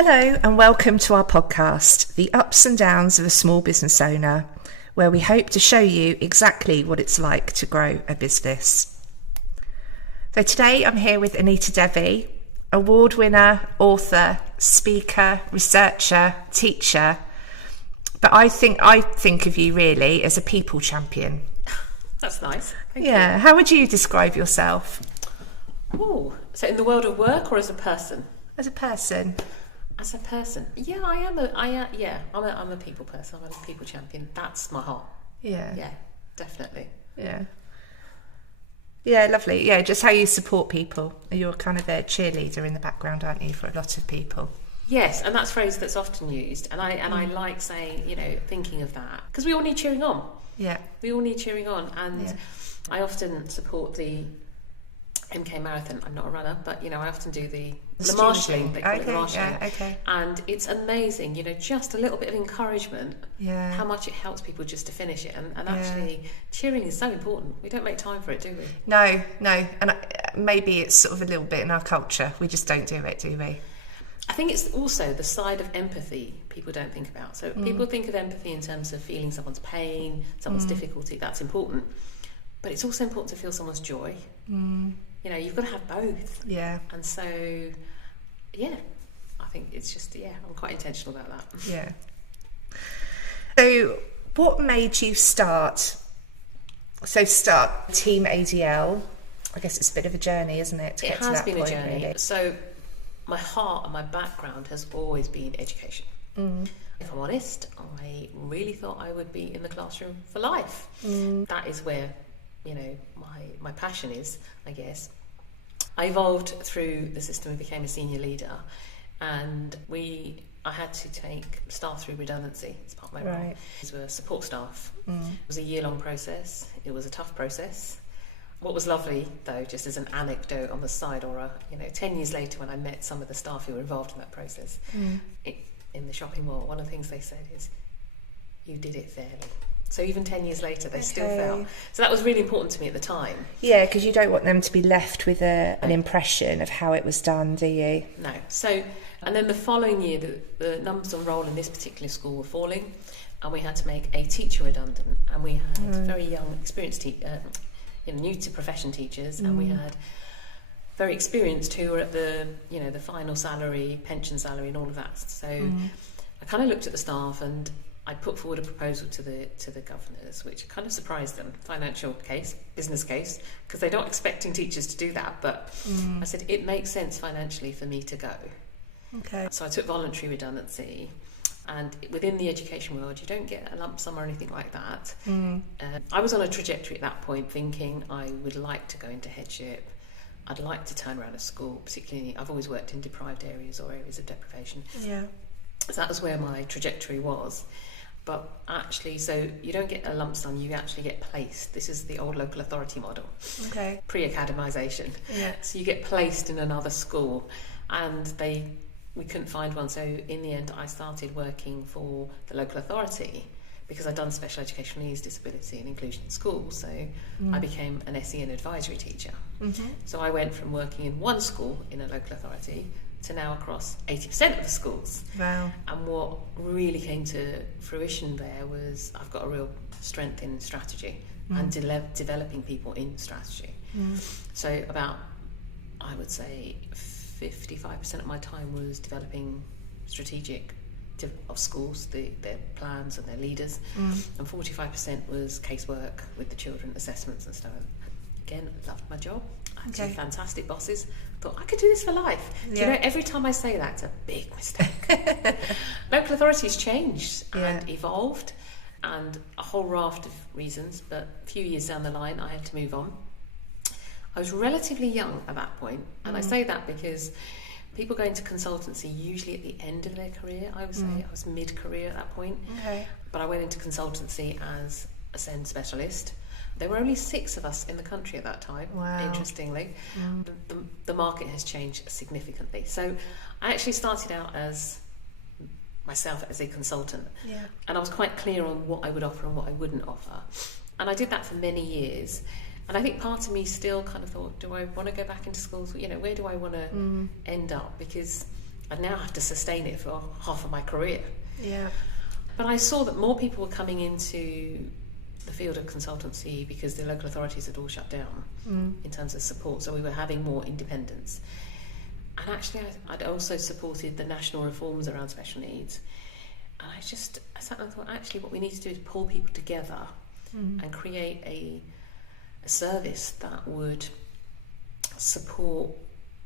Hello and welcome to our podcast, The Ups and Downs of a Small Business Owner, where we hope to show you exactly what it's like to grow a business. So today I'm here with Anita Devi, award winner, author, speaker, researcher, teacher, but I think of you really as a people champion. That's nice. Thank you. How would you describe yourself? Oh, so in the world of work or as a person? As a person. As a person, yeah, I'm a people person. I'm a people champion. That's my heart. Yeah, definitely. Yeah, lovely. Yeah, just how you support people. You're kind of their cheerleader in the background, aren't you, for a lot of people? Yes, and that's a phrase that's often used, and I like saying, thinking of that because we all need cheering on. Yeah, we all need cheering on, and I often support the MK Marathon. I'm not a runner, but I often do the marshalling. They call it the marshalling. And it's amazing, just a little bit of encouragement. Yeah. How much it helps people just to finish it, and actually cheering is so important. We don't make time for it, do we? No, and maybe it's sort of a little bit in our culture. We just don't do it, do we? I think it's also the side of empathy people don't think about. So people think of empathy in terms of feeling someone's pain, someone's difficulty. That's important, but it's also important to feel someone's joy. You've got to have both. Yeah. And so, I think it's just, I'm quite intentional about that. Yeah. So, what made you start Team ADL? I guess it's a bit of a journey, isn't it? It has been a journey. Really. So, my heart and my background has always been education. If I'm honest, I really thought I would be in the classroom for life. That is where my passion is, I guess. I evolved through the system and became a senior leader, and I had to take staff through redundancy as part of my role. These were support staff. It was a year-long process. It was a tough process. What was lovely, though, just as an anecdote on the side, 10 years later when I met some of the staff who were involved in that process in the shopping mall, one of the things they said is, "You did it fairly." So even 10 years later, they still felt. So that was really important to me at the time. Yeah, because you don't want them to be left with an impression of how it was done, do you? No. So, and then the following year, the numbers on roll in this particular school were falling, and we had to make a teacher redundant. And we had very young, experienced, new to profession teachers, and we had very experienced who were at the final salary, pension salary, and all of that. So I kind of looked at the staff and I put forward a proposal to the governors, which kind of surprised them. Financial case, business case, because they're not expecting teachers to do that. But I said it makes sense financially for me to go. Okay. So I took voluntary redundancy, and within the education world, you don't get a lump sum or anything like that. I was on a trajectory at that point, thinking I would like to go into headship. I'd like to turn around a school, particularly I've always worked in deprived areas or areas of deprivation. Yeah. So that was where my trajectory was. But actually, so you don't get a lump sum, you actually get placed. This is the old local authority model. Okay. Pre-academisation. Yeah. So you get placed in another school, and we couldn't find one. So in the end, I started working for the local authority because I'd done special educational needs, disability and inclusion in schools. So I became an SEN advisory teacher. So I went from working in one school in a local authority to now across 80% of the schools. Wow. And what really came to fruition there was I've got a real strength in strategy and developing people in strategy. So about, I would say, 55% of my time was developing strategic of schools, their plans and their leaders, and 45% was casework with the children, assessments and stuff. Again, loved my job. I had two fantastic bosses. Thought I could do this for life. Yeah. Every time I say that, it's a big mistake. Local authorities changed and evolved, and a whole raft of reasons, but a few years down the line I had to move on. I was relatively young at that point, and I say that because people go into consultancy usually at the end of their career. I would say I was mid-career at that point. But I went into consultancy as a SEN specialist. There were only 6 of us in the country at that time, interestingly. The market has changed significantly. So I actually started out as myself as a consultant. And I was quite clear on what I would offer and what I wouldn't offer. And I did that for many years. And I think part of me still kind of thought, do I want to go back into schools? Where do I want to end up? Because I now have to sustain it for half of my career. Yeah. But I saw that more people were coming into the field of consultancy because the local authorities had all shut down in terms of support, so we were having more independence. And actually I'd also supported the national reforms around special needs, and I sat and thought, actually what we need to do is pull people together and create a service that would support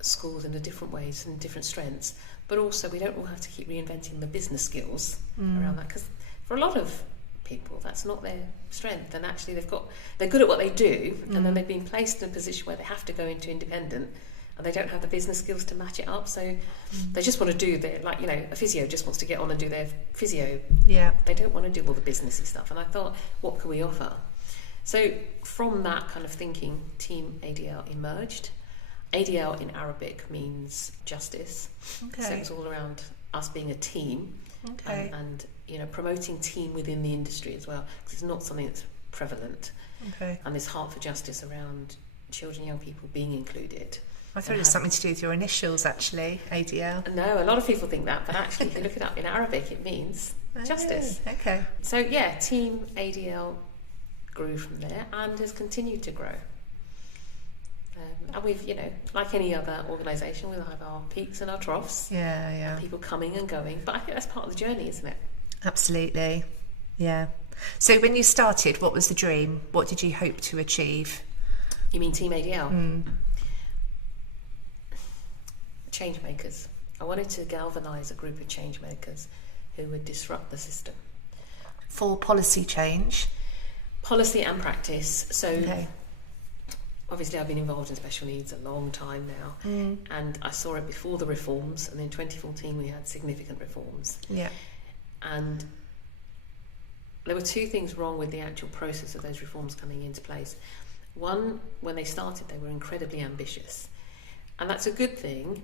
schools in different ways and different strengths, but also we don't all have to keep reinventing the business skills around that, because for a lot of people that's not their strength, and actually they're good at what they do, and then they've been placed in a position where they have to go into independent and they don't have the business skills to match it up, so they just want to do their, like, you know, a physio just wants to get on and do their physio. They don't want to do all the businessy stuff. And I thought, what can we offer? So from that kind of thinking, Team ADL emerged. ADL in Arabic means justice. So it's all around us being a team, and you know, promoting team within the industry as well, because it's not something that's prevalent. And this heart for justice around children, young people being included. I thought it was something to do with your initials, actually, ADL. No, a lot of people think that, but actually, if you look it up in Arabic, it means justice. So yeah, Team ADL grew from there and has continued to grow. And we've, you know, like any other organisation, we'll have our peaks and our troughs. And people coming and going. But I think that's part of the journey, isn't it? Absolutely. Yeah. So when you started, what was the dream? What did you hope to achieve? You mean Team ADL? Change makers. I wanted to galvanise a group of change makers who would disrupt the system. For policy change? Policy and practice. So obviously I've been involved in special needs a long time now, and I saw it before the reforms, and in 2014 we had significant reforms. And there were two things wrong with the actual process of those reforms coming into place. One, when they started, they were incredibly ambitious, and that's a good thing,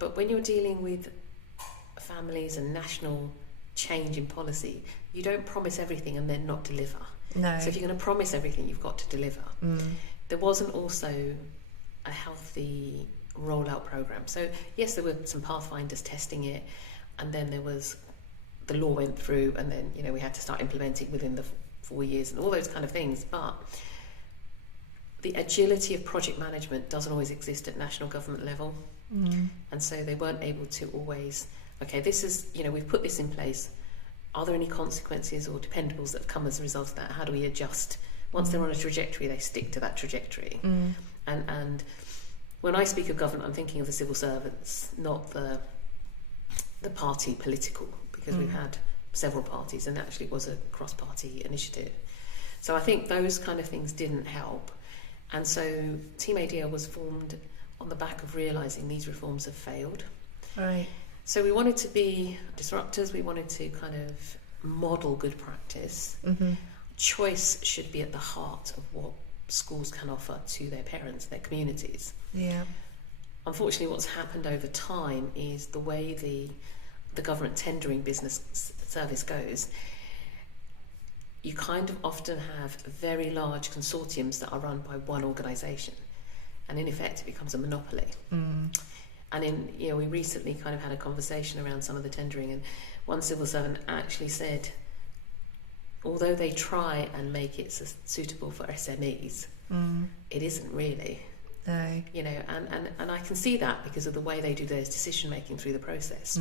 but when you're dealing with families and national change in policy, you don't promise everything and then not deliver. So if you're going to promise everything, you've got to deliver. There wasn't also a healthy rollout program. So yes, there were some pathfinders testing it, and then there was the law went through, and then, you know, we had to start implementing within the 4 years and all those kind of things. But the agility of project management doesn't always exist at national government level, and so they weren't able to always, okay, this is, you know, we've put this in place, are there any consequences or dependables that have come as a result of that? How do we adjust? Once they're on a trajectory, they stick to that trajectory. And when I speak of government, I'm thinking of the civil servants, not the party political, because we've had several parties, and actually it was a cross-party initiative. So I think those kind of things didn't help. And so Team ADL was formed on the back of realising these reforms have failed. So we wanted to be disruptors, we wanted to kind of model good practice. Choice should be at the heart of what schools can offer to their parents, their communities. Unfortunately, what's happened over time is the way the government tendering business service goes, you kind of often have very large consortiums that are run by one organisation, and in effect it becomes a monopoly. And we recently kind of had a conversation around some of the tendering, and one civil servant actually said, although they try and make it suitable for SMEs, it isn't really. And I can see that because of the way they do their decision making through the process.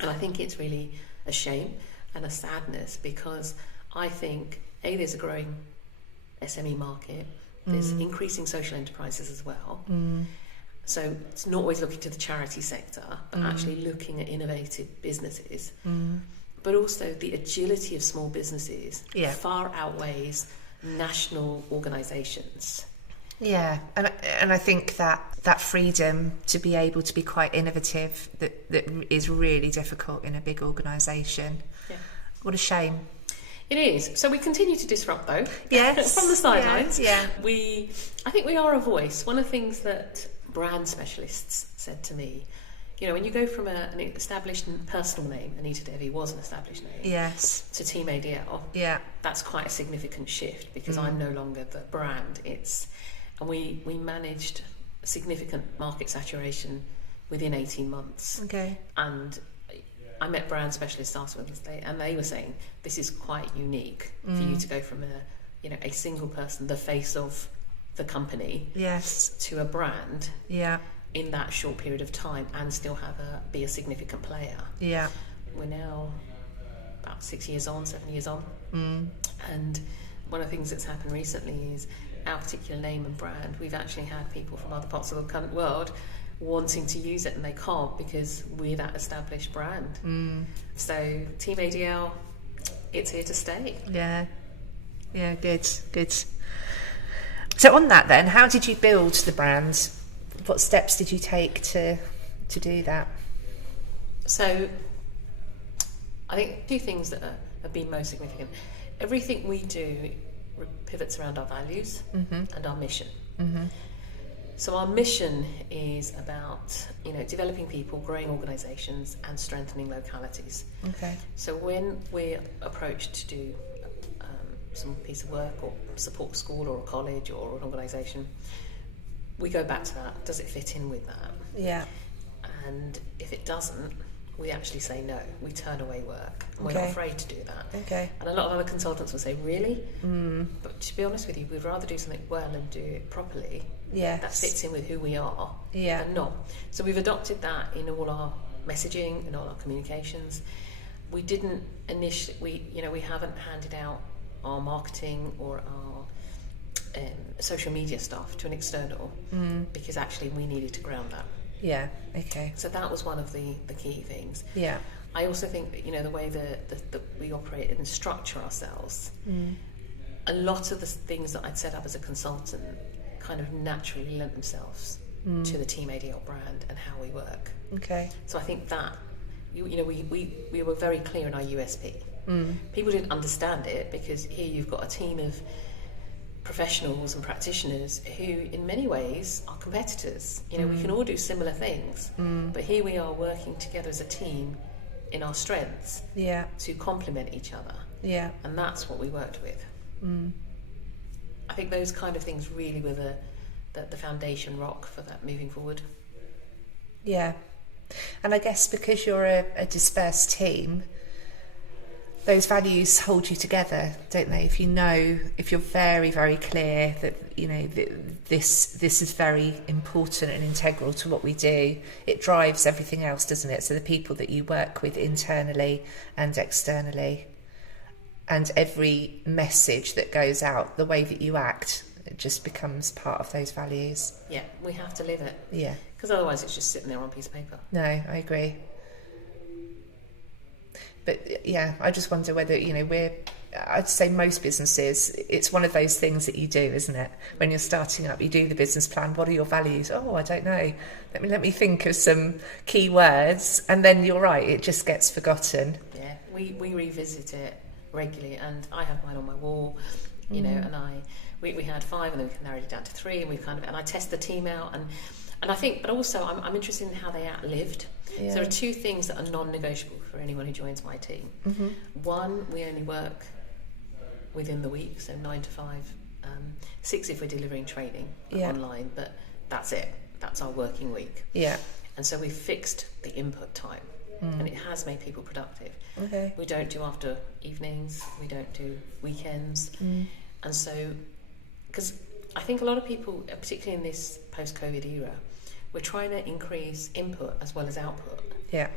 And I think it's really a shame and a sadness, because I think there's a growing SME market, there's increasing social enterprises as well. So it's not always looking to the charity sector, but actually looking at innovative businesses. But also the agility of small businesses far outweighs national organisations. And I think that freedom to be able to be quite innovative that is really difficult in a big organisation. What a shame. It is. So we continue to disrupt, though. Yes. From the sidelines. I think we are a voice. One of the things that brand specialists said to me, when you go from an established personal name, Anita Devi was an established name, to Team ADL, that's quite a significant shift, because I'm no longer the brand. And we managed significant market saturation within 18 months. Okay. And I met brand specialists afterwards, and they were saying this is quite unique for you to go from a single person, the face of the company, yes, to a brand, yeah, in that short period of time, and still be a significant player. Yeah. We're now about 7 years on, and one of the things that's happened recently is our particular name and brand. We've actually had people from other parts of the world wanting to use it, and they can't because we're that established brand. So Team ADL, it's here to stay. Yeah, good. So on that then, how did you build the brand? What steps did you take to do that? So I think two things that have been most significant. Everything we do pivots around our values and our mission. So our mission is about developing people, growing organisations, and strengthening localities. Okay. So when we're approached to do some piece of work or support a school or a college or an organisation, we go back to that. Does it fit in with that? Yeah. And if it doesn't, we actually say no. We turn away work. And we're not afraid to do that. Okay. And a lot of other consultants will say, really? But to be honest with you, we'd rather do something well and do it properly. Yes. That fits in with who we are. Yeah. And not. So we've adopted that in all our messaging and all our communications. We didn't initially, we haven't handed out our marketing or our social media stuff to an external because actually we needed to ground that. Yeah, okay. So that was one of the key things. Yeah. I also think that, the way that we operate and structure ourselves, a lot of the things that I'd set up as a consultant kind of naturally lent themselves to the Team ADL brand and how we work. Okay. So I think that, we were very clear in our USP. People didn't understand it because here you've got a team of professionals and practitioners who in many ways are competitors. We can all do similar things, but here we are working together as a team in our strengths to complement each other. Yeah. And that's what we worked with. I think those kind of things really were the foundation rock for that moving forward. Yeah. And I guess because you're a dispersed team, those values hold you together, don't they? If you're very, very clear that this is very important and integral to what we do, it drives everything else, doesn't it? So the people that you work with internally and externally, and every message that goes out, the way that you act, it just becomes part of those values. Yeah, we have to live it. Yeah, because otherwise it's just sitting there on a piece of paper. No, I agree. But yeah, I just wonder whether, I'd say most businesses, it's one of those things that you do, isn't it? When you're starting up, you do the business plan. What are your values? Oh, I don't know. Let me think of some key words. And then you're right, it just gets forgotten. Yeah, we revisit it regularly, and I have mine on my wall, and we had 5 and then we narrowed it down to 3, and and I test the team out, and I think, but also I'm interested in how they outlived. Yeah. So there are 2 things that are non-negotiable for anyone who joins my team. One, we only work within the week, so 9 to 5, 6 if we're delivering training online, but that's it. That's our working week. Yeah. And so we've fixed the input time, and it has made people productive. Okay. We don't do after evenings, we don't do weekends, and so, because I think a lot of people, particularly in this post-COVID era, we're trying to increase input as well as output. Yeah.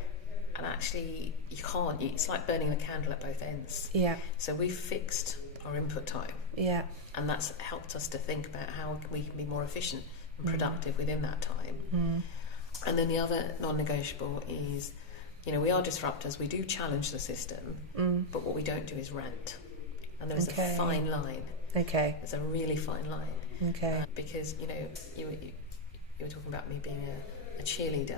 And actually, you can't. It's like burning the candle at both ends. Yeah. So we've fixed our input time. Yeah. And that's helped us to think about how we can be more efficient and productive within that time. And then the other non-negotiable is, we are disruptors. We do challenge the system, but what we don't do is rant. And there's a fine line. Okay. There's a really fine line. Okay. Because, you were talking about me being a cheerleader,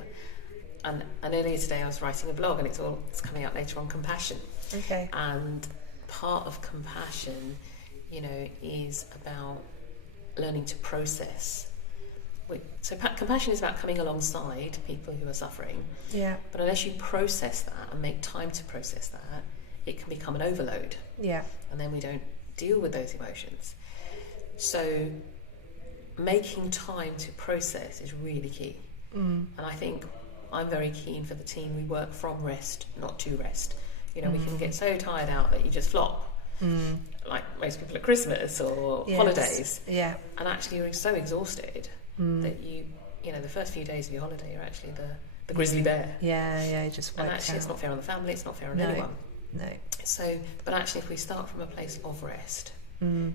and earlier today I was writing a blog, and it's coming out later on compassion. Okay. And part of compassion, is about learning to process. So compassion is about coming alongside people who are suffering. Yeah. But unless you process that and make time to process that, it can become an overload. Yeah. And then we don't deal with those emotions. So making time to process is really key. And I think I'm very keen for the team. We work from rest, not to rest. We can get so tired out that you just flop, like most people at Christmas or holidays. Yeah. And actually, you're so exhausted that the first few days of your holiday, you're actually the grizzly bear. Yeah, you just wiped and actually, out. it's not fair on the family. It's not fair on anyone. No. So, but actually, if we start from a place of rest and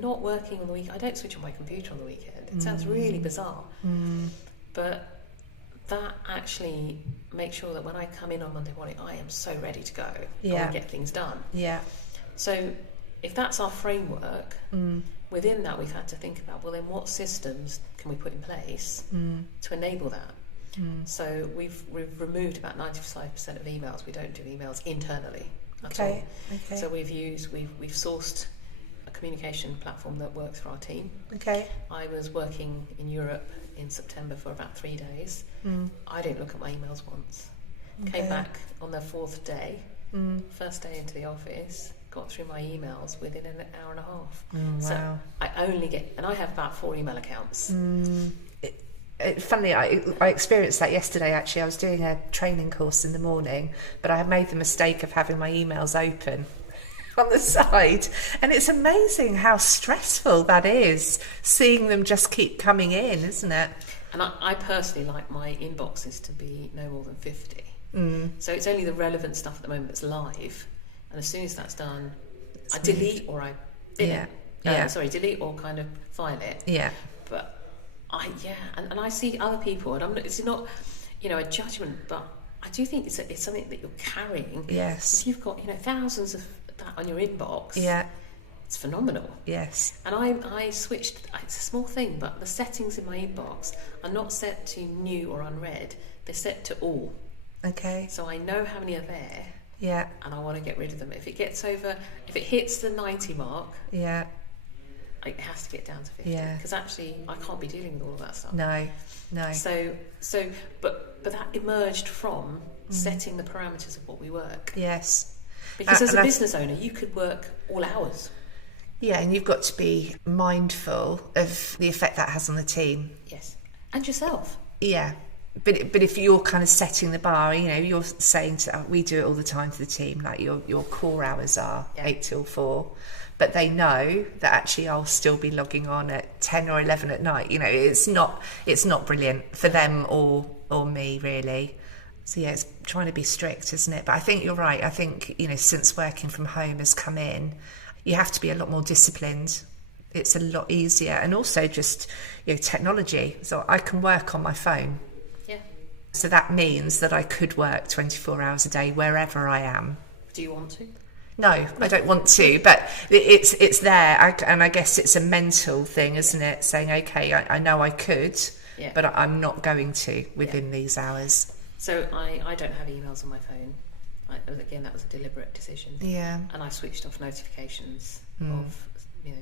not working on the weekend, I don't switch on my computer on the weekend. It sounds really bizarre, but that actually makes sure that when I come in on Monday morning, I am so ready to go. I want to get things done. Yeah. So if that's our framework, within that we've had to think about, well, then what systems can we put in place to enable that? So we've removed about 95% of emails. We don't do emails internally at all. Okay. So we've sourced a communication platform that works for our team. Okay. I was working in Europe in September for about 3 days. I didn't look at my emails once. Came back on the 4th day, first day into the office, got through my emails within an hour and a half. Wow. So I have about 4 email accounts. Funnily, I experienced that yesterday. Actually, I was doing a training course in the morning, but I had made the mistake of having my emails open on the side, and it's amazing how stressful that is, seeing them just keep coming in, isn't it? And I personally like my inboxes to be no more than 50. So it's only the relevant stuff at the moment that's live, and as soon as that's done, I delete or I delete or kind of file it. Yeah. But and I see other people, and it's not a judgment, but I do think it's something that you're carrying. Yes. If you've got thousands of that on your inbox, it's phenomenal. Yes. And I switched. It's a small thing, but the settings in my inbox are not set to new or unread. They're set to all. Okay. So I know how many are there. Yeah. And I want to get rid of them. If it hits the 90 mark. Yeah. It has to get down to 50. Yeah. Because actually, I can't be dealing with all of that stuff. No. So, but that emerged from setting the parameters of what we work. Yes. Because as a business owner, you could work all hours. Yeah, and you've got to be mindful of the effect that has on the team. Yes, and yourself. Yeah, but if you're kind of setting the bar, you're saying we do it all the time to the team, like your core hours are 8 till 4, but they know that actually I'll still be logging on at 10 or 11 at night. It's not brilliant for them or me really. So it's trying to be strict, isn't it? But I think you're right. I think, since working from home has come in, you have to be a lot more disciplined. It's a lot easier. And also just, technology. So I can work on my phone. Yeah. So that means that I could work 24 hours a day wherever I am. Do you want to? No, I don't want to, but it's there. And I guess it's a mental thing, isn't it? Saying, okay, I know I could, but I'm not going to within these hours. So I don't have emails on my phone. Again, that was a deliberate decision. Yeah. And I switched off notifications of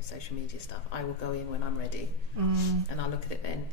social media stuff. I will go in when I'm ready, and I'll look at it then.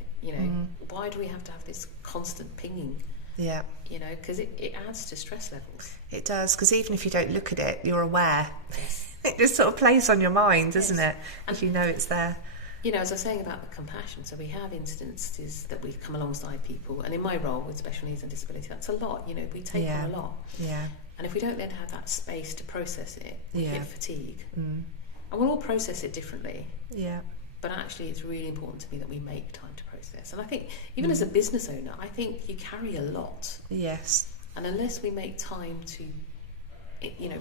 Why do we have to have this constant pinging? Yeah. Because it adds to stress levels. It does, because even if you don't look at it, you're aware. Yes. It just sort of plays on your mind, doesn't it? And you know it's there. As I was saying about the compassion, so we have instances that we come alongside people, and in my role with special needs and disability, that's a lot. We take on a lot. Yeah. And if we don't then have that space to process it, we get fatigue. And we'll all process it differently. Yeah. But actually, it's really important to me that we make time to process. And I think, even as a business owner, I think you carry a lot. Yes. And unless we make time to,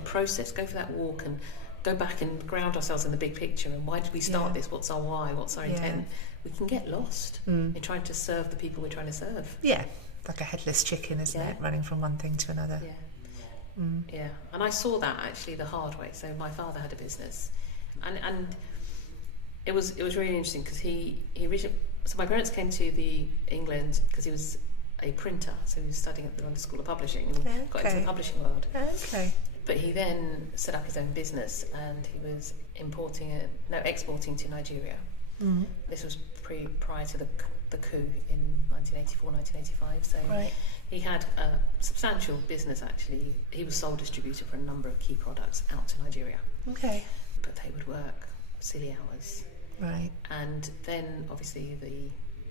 process, go for that walk and go back and ground ourselves in the big picture, and why did we start this? What's our why? What's our intent? We can get lost in trying to serve the people we're trying to serve. Yeah, like a headless chicken, isn't it? Running from one thing to another. Yeah. Yeah, and I saw that actually the hard way. So my father had a business, and it was really interesting because he originally. So my parents came to England because he was a printer, so he was studying at the London School of Publishing and got into the publishing world. Okay. But he then set up his own business, and he was exporting to Nigeria. Mm-hmm. This was prior to the coup in 1984, 1985. So he had a substantial business, actually. He was sole distributor for a number of key products out to Nigeria. Okay. But they would work silly hours. Right. And then, obviously,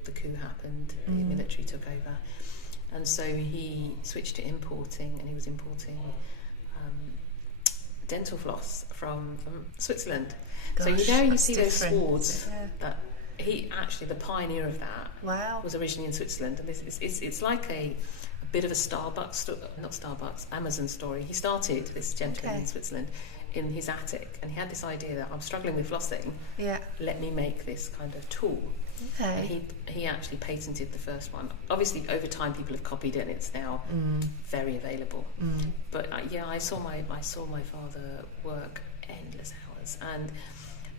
the coup happened, the military took over. And so he switched to importing, and he was importing dental floss from Switzerland. Gosh, so you see different. those swords that he actually, the pioneer of that, was originally in Switzerland. And it's like a bit of a Amazon story. He started, this gentleman in Switzerland, in his attic, and he had this idea that I'm struggling with flossing. Let me make this kind of tool. And he actually patented the first one. Obviously, over time, people have copied it, and it's now very available. But I saw my father work endless hours. And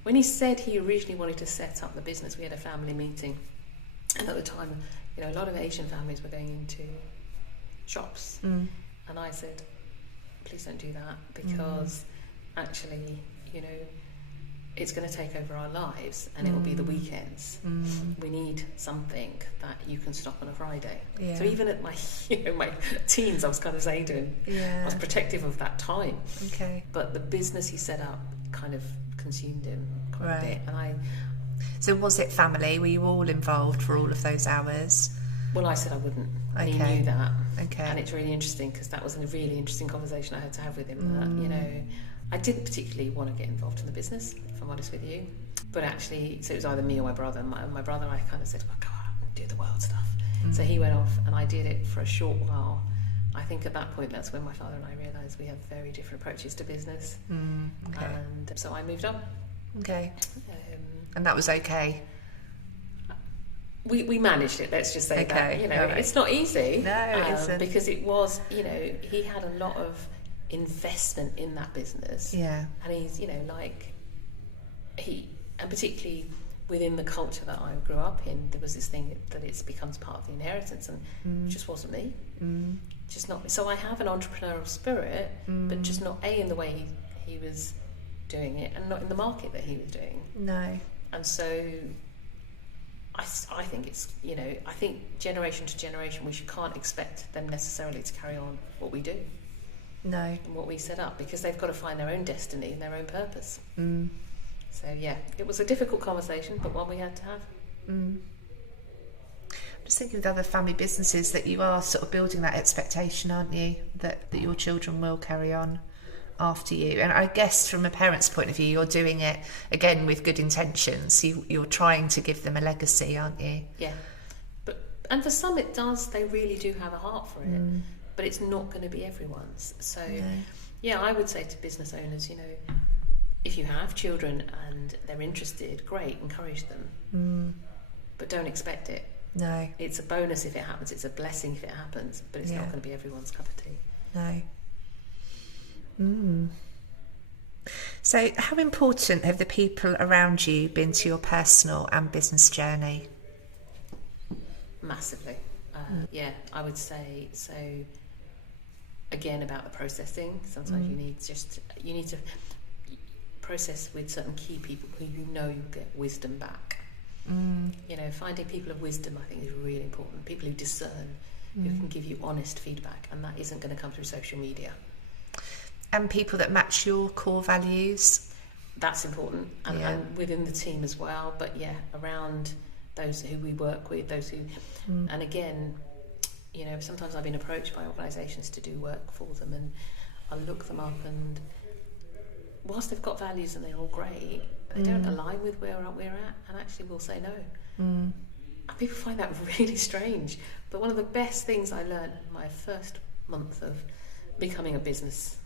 when he said he originally wanted to set up the business, we had a family meeting, and at the time, a lot of Asian families were going into shops, and I said, please don't do that, because actually, it's going to take over our lives, and it will be the weekends. We need something that you can stop on a Friday. So even at my my teens, I was kind of saying to him, I was protective of that time. But the business he set up kind of consumed him quite a bit. And So was it family? Were you all involved for all of those hours? Well, I said I wouldn't, and he knew that. And it's really interesting, because that was a really interesting conversation I had to have with him. That, I didn't particularly want to get involved in the business, if I'm honest with you. But actually, so it was either me or my brother. My brother, I kind of said, well, go out and do the world stuff. So he went off, and I did it for a short while. I think at that point, that's when my father and I realised we have very different approaches to business. And so I moved on. And that was okay? We managed it, let's just say that. It's not easy. No, it isn't. Because it was, he had a lot of investment in that business. And he's, and particularly within the culture that I grew up in, there was this thing that it becomes part of the inheritance, and it just wasn't me. Just not. So I have an entrepreneurial spirit, but just not in the way he was doing it, and not in the market that he was doing. And so I think it's, I think generation to generation, we can't expect them necessarily to carry on what we do. And what we set up, because they've got to find their own destiny and their own purpose. So it was a difficult conversation, but one we had to have. I'm just thinking of other family businesses that you are sort of building that expectation, aren't you, that your children will carry on after you. And I guess from a parent's point of view, you're doing it again with good intentions. You're trying to give them a legacy, aren't you? And for some it does, they really do have a heart for it. But it's not going to be everyone's. So, I would say to business owners, if you have children and they're interested, great, encourage them. But don't expect it. It's a bonus if it happens. It's a blessing if it happens. But it's not going to be everyone's cup of tea. So, how important have the people around you been to your personal and business journey? Massively. I would say so. Again, about the processing, sometimes you need to process with certain key people who you get wisdom back. Finding people of wisdom, I think, is really important. People who discern, who can give you honest feedback, and that isn't going to come through social media. And people that match your core values. That's important, and within the team as well. But around those who we work with, those who, and again, sometimes I've been approached by organisations to do work for them, and I look them up, and whilst they've got values and they're all great, they don't align with where we're at, and actually we'll say no. And people find that really strange. But one of the best things I learned my first month of becoming a business,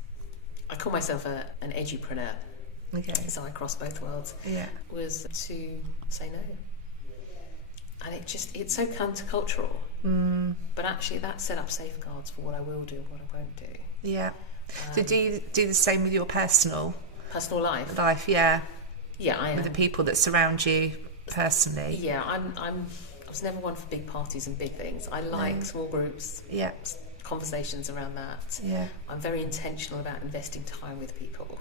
I call myself an edupreneur, so I cross both worlds, was to say no. And it's so countercultural. But actually that set up safeguards for what I will do and what I won't do. So do you do the same with your personal life? I am. With the people that surround you personally. I was never one for big parties and big things. I like small groups, conversations around that. I'm very intentional about investing time with people,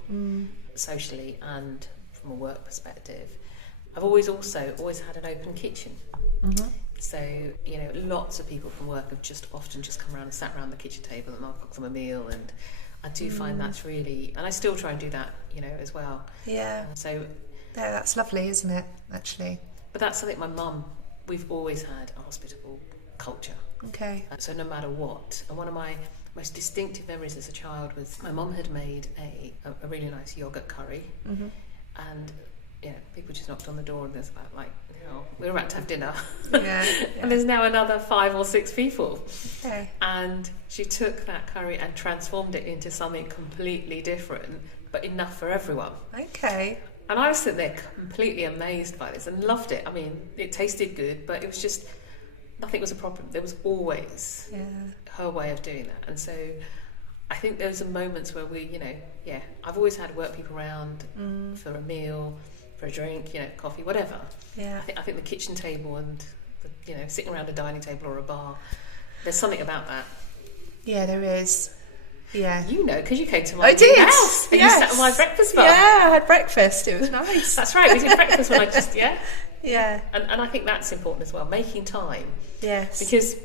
socially and from a work perspective. I've always had an open kitchen. So, lots of people from work have often come around and sat around the kitchen table, and I'll cook them a meal, and I do find that's really, and I still try and do that, as well. That's lovely, isn't it, actually? But that's something my mum, we've always had a hospitable culture. Okay. So no matter what. And one of my most distinctive memories as a child was my mum had made a really nice yogurt curry, and people just knocked on the door and there's about we were about to have dinner, and there's now another 5 or 6 people, and she took that curry and transformed it into something completely different, but enough for everyone. Okay. And I was sitting there completely amazed by this and loved it. I mean, it tasted good, but it was just, nothing was a problem. There was always her way of doing that. And so I think those are moments where we, I've always had work people around for a meal, for a drink, coffee, whatever. Yeah. I think the kitchen table and, sitting around a dining table or a bar, there's something about that. Yeah, there is. Yeah. Because you came to my house and you sat on my breakfast bar. Yeah, I had breakfast. It was nice. That's right, we did breakfast when I just, Yeah. And I think that's important as well, making time. Yes. Because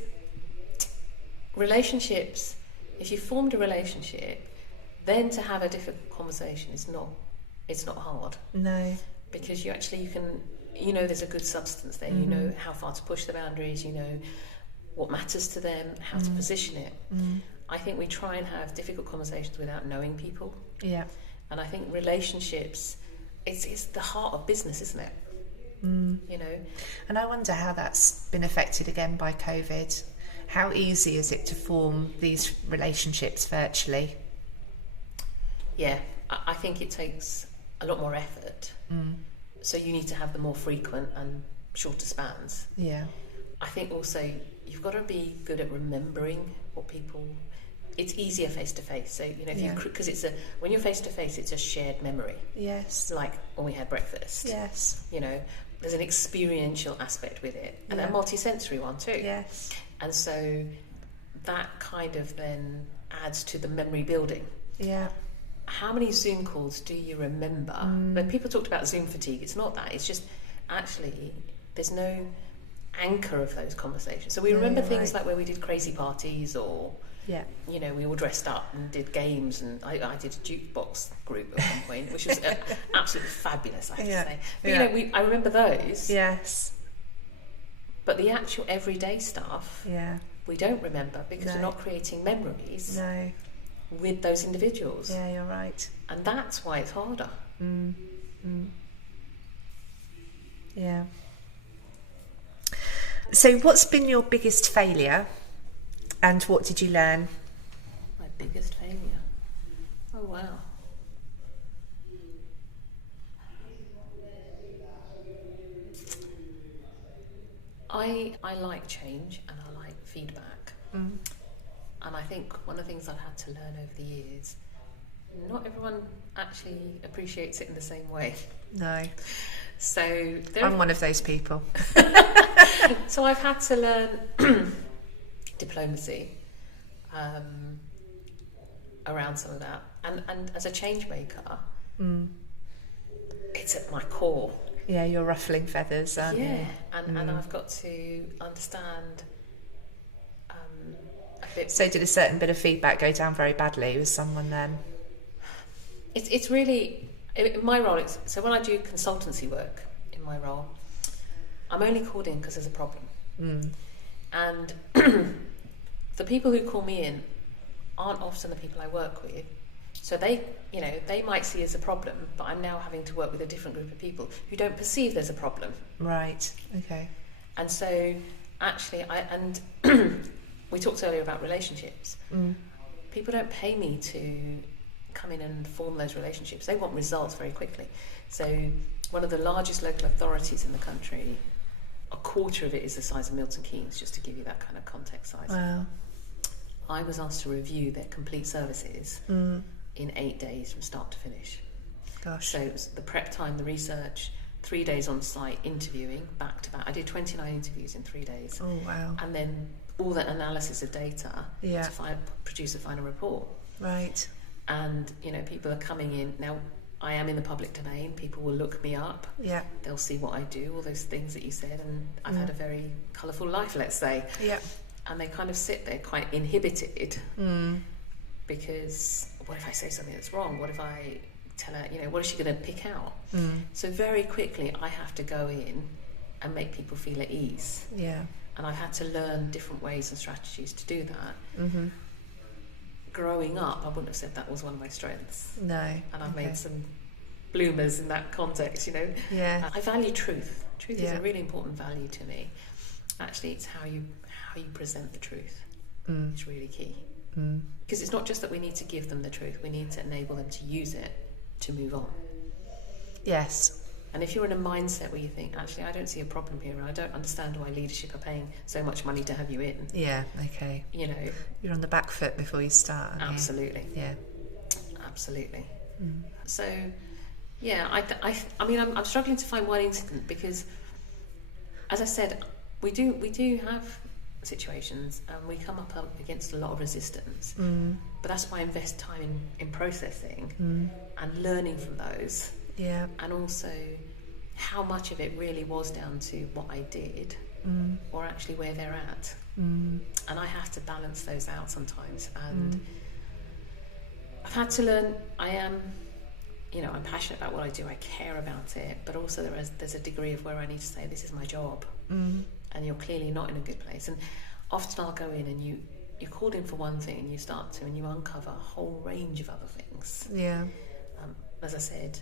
relationships, if you formed a relationship, then to have a difficult conversation it's not hard. No. Because you can, there's a good substance there. You know how far to push the boundaries, what matters to them, how to position it. I think we try and have difficult conversations without knowing people. Yeah. And I think relationships, it's the heart of business, isn't it? And I wonder how that's been affected again by COVID. How easy is it to form these relationships virtually? Yeah, I think it takes a lot more effort. So you need to have the more frequent and shorter spans. Yeah. I think also you've got to be good at remembering what people. It's easier face to face. So because when you're face to face, it's a shared memory. Yes. Like when we had breakfast. Yes. There's an experiential aspect with it, and a multi-sensory one too. Yes. And so that kind of then adds to the memory building. Yeah. How many Zoom calls do you remember? But people talked about Zoom fatigue. It's not that. It's just actually there's no anchor of those conversations. So we remember things like where we did crazy parties or we all dressed up and did games, and I did a jukebox group at one point, which was absolutely fabulous, I have to say. But I remember those. Yes. But the actual everyday stuff, we don't remember because we're not creating memories. No. With those individuals. Yeah, you're right. And that's why it's harder. Yeah. So what's been your biggest failure and what did you learn? My biggest failure? Oh, wow. I like change and I like feedback. And I think one of the things I've had to learn over the years, not everyone actually appreciates it in the same way. No. So I'm one of those people. So I've had to learn diplomacy around some of that. And as a change maker, it's at my core. Yeah, you're ruffling feathers, aren't you? Yeah, and I've got to understand. So did a certain bit of feedback go down very badly with someone then? It's really, in my role, so when I do consultancy work in my role, I'm only called in because there's a problem. And the people who call me in aren't often the people I work with. So they might see as a problem, but I'm now having to work with a different group of people who don't perceive there's a problem. Right, okay. And so actually, we talked earlier about relationships. People don't pay me to come in and form those relationships. They want results very quickly. So one of the largest local authorities in the country, a quarter of it is the size of Milton Keynes, just to give you that kind of context size. Wow. I was asked to review their complete services in 8 days from start to finish. Gosh. So it was the prep time, the research, 3 days on site interviewing, back to back. I did 29 interviews in 3 days. Oh, wow. And then all that analysis of data to produce a final report. Right. And, people are coming in. Now, I am in the public domain. People will look me up. Yeah. They'll see what I do, all those things that you said. And I've had a very colourful life, let's say. Yeah. And they kind of sit there quite inhibited because what if I say something that's wrong? What if I tell her, what is she going to pick out? So very quickly I have to go in and make people feel at ease. Yeah. and I've had to learn different ways and strategies to do that. Growing up, I wouldn't have said that was one of my strengths. No. And I've made some bloomers in that context, you know. Yeah. I value truth. Truth is a really important value to me. Actually, it's how you present the truth. It's really key. Because it's not just that we need to give them the truth, we need to enable them to use it to move on. Yes. And if you're in a mindset where you think, actually, I don't see a problem here, and I don't understand why leadership are paying so much money to have you in. Yeah, okay. You know. You're on the back foot before you start. Absolutely. Yeah. Absolutely. So, yeah, I mean, I'm struggling to find one incident because, as I said, we do have situations and we come up against a lot of resistance. But that's why I invest time in processing and learning from those. Yeah. And also how much of it really was down to what I did or actually where they're at. And I have to balance those out sometimes. And I've had to learn, I'm passionate about what I do, I care about it, but also there's a degree of where I need to say, this is my job. And you're clearly not in a good place. And often I'll go in and you're called in for one thing and you uncover a whole range of other things. Yeah. As I said,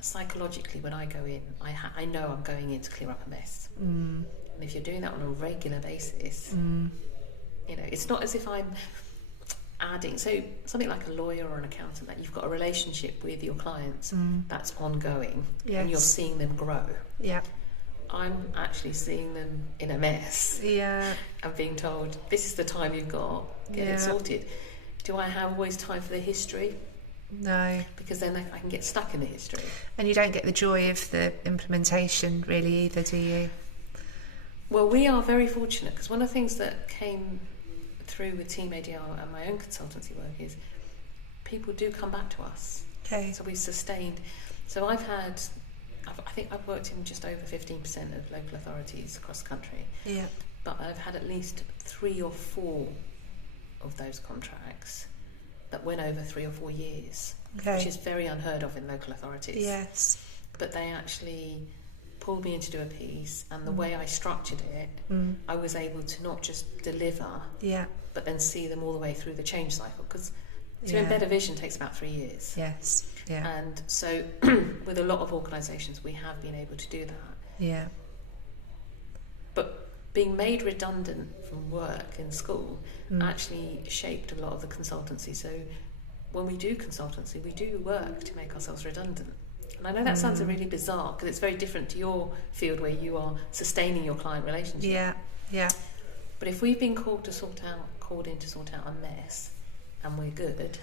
psychologically, when I go in, I know I'm going in to clear up a mess. And if you're doing that on a regular basis, you know, it's not as if I'm adding. So something like a lawyer or an accountant, that you've got a relationship with your clients that's ongoing, and you're seeing them grow. Yeah. I'm actually seeing them in a mess. Yeah. And being told, this is the time you've got, get it sorted. Do I have always time for the history? No. Because then I can get stuck in the history. And you don't get the joy of the implementation really either, do you? Well, we are very fortunate because one of the things that came through with Team ADL and my own consultancy work is people do come back to us. Okay. So we've sustained. So I think I've worked in just over 15% of local authorities across the country. Yeah. But I've had at least 3 or 4 of those contracts that went over 3 or 4 years, which is very unheard of in local authorities. Yes. But they actually pulled me in to do a piece, and the way I structured it, I was able to not just deliver, but then see them all the way through the change cycle, because to embed a vision takes about 3 years. Yes. Yeah. And so with a lot of organisations we have been able to do that. Yeah. But being made redundant from work in school actually shaped a lot of the consultancy. So when we do consultancy, we do work to make ourselves redundant. And I know that sounds really bizarre because it's very different to your field where you are sustaining your client relationship. Yeah, yeah. But if we've been called in to sort out a mess and we're good,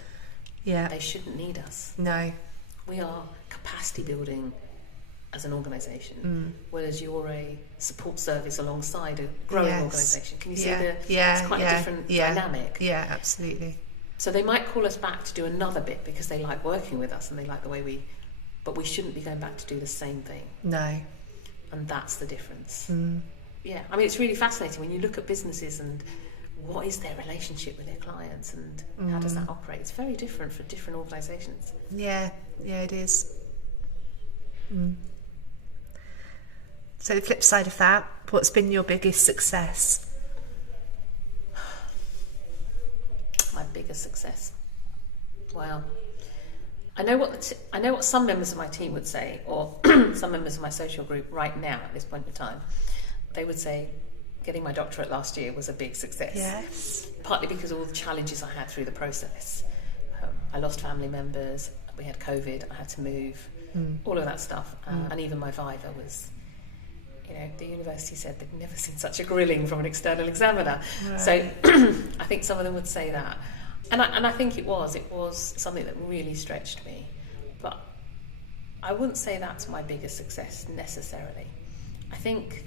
they shouldn't need us. No. We are capacity building as an organisation, whereas you're a support service alongside a growing organisation. Can you see it's quite a different dynamic? Yeah, absolutely. So they might call us back to do another bit because they like working with us and they like the way but we shouldn't be going back to do the same thing. No. And that's the difference. Yeah, I mean, it's really fascinating when you look at businesses and what is their relationship with their clients and how does that operate? It's very different for different organisations. Yeah, it is. So the flip side of that, what's been your biggest success? My biggest success? Wow. I know what some members of my team would say, or some members of my social group right now at this point in time. They would say, getting my doctorate last year was a big success. Yes. Partly because of all the challenges I had through the process. I lost family members, we had COVID, I had to move, all of that stuff. And even my Viva was, the university said they'd never seen such a grilling from an external examiner. Right. So I think some of them would say that. And I think it was something that really stretched me. But I wouldn't say that's my biggest success necessarily. I think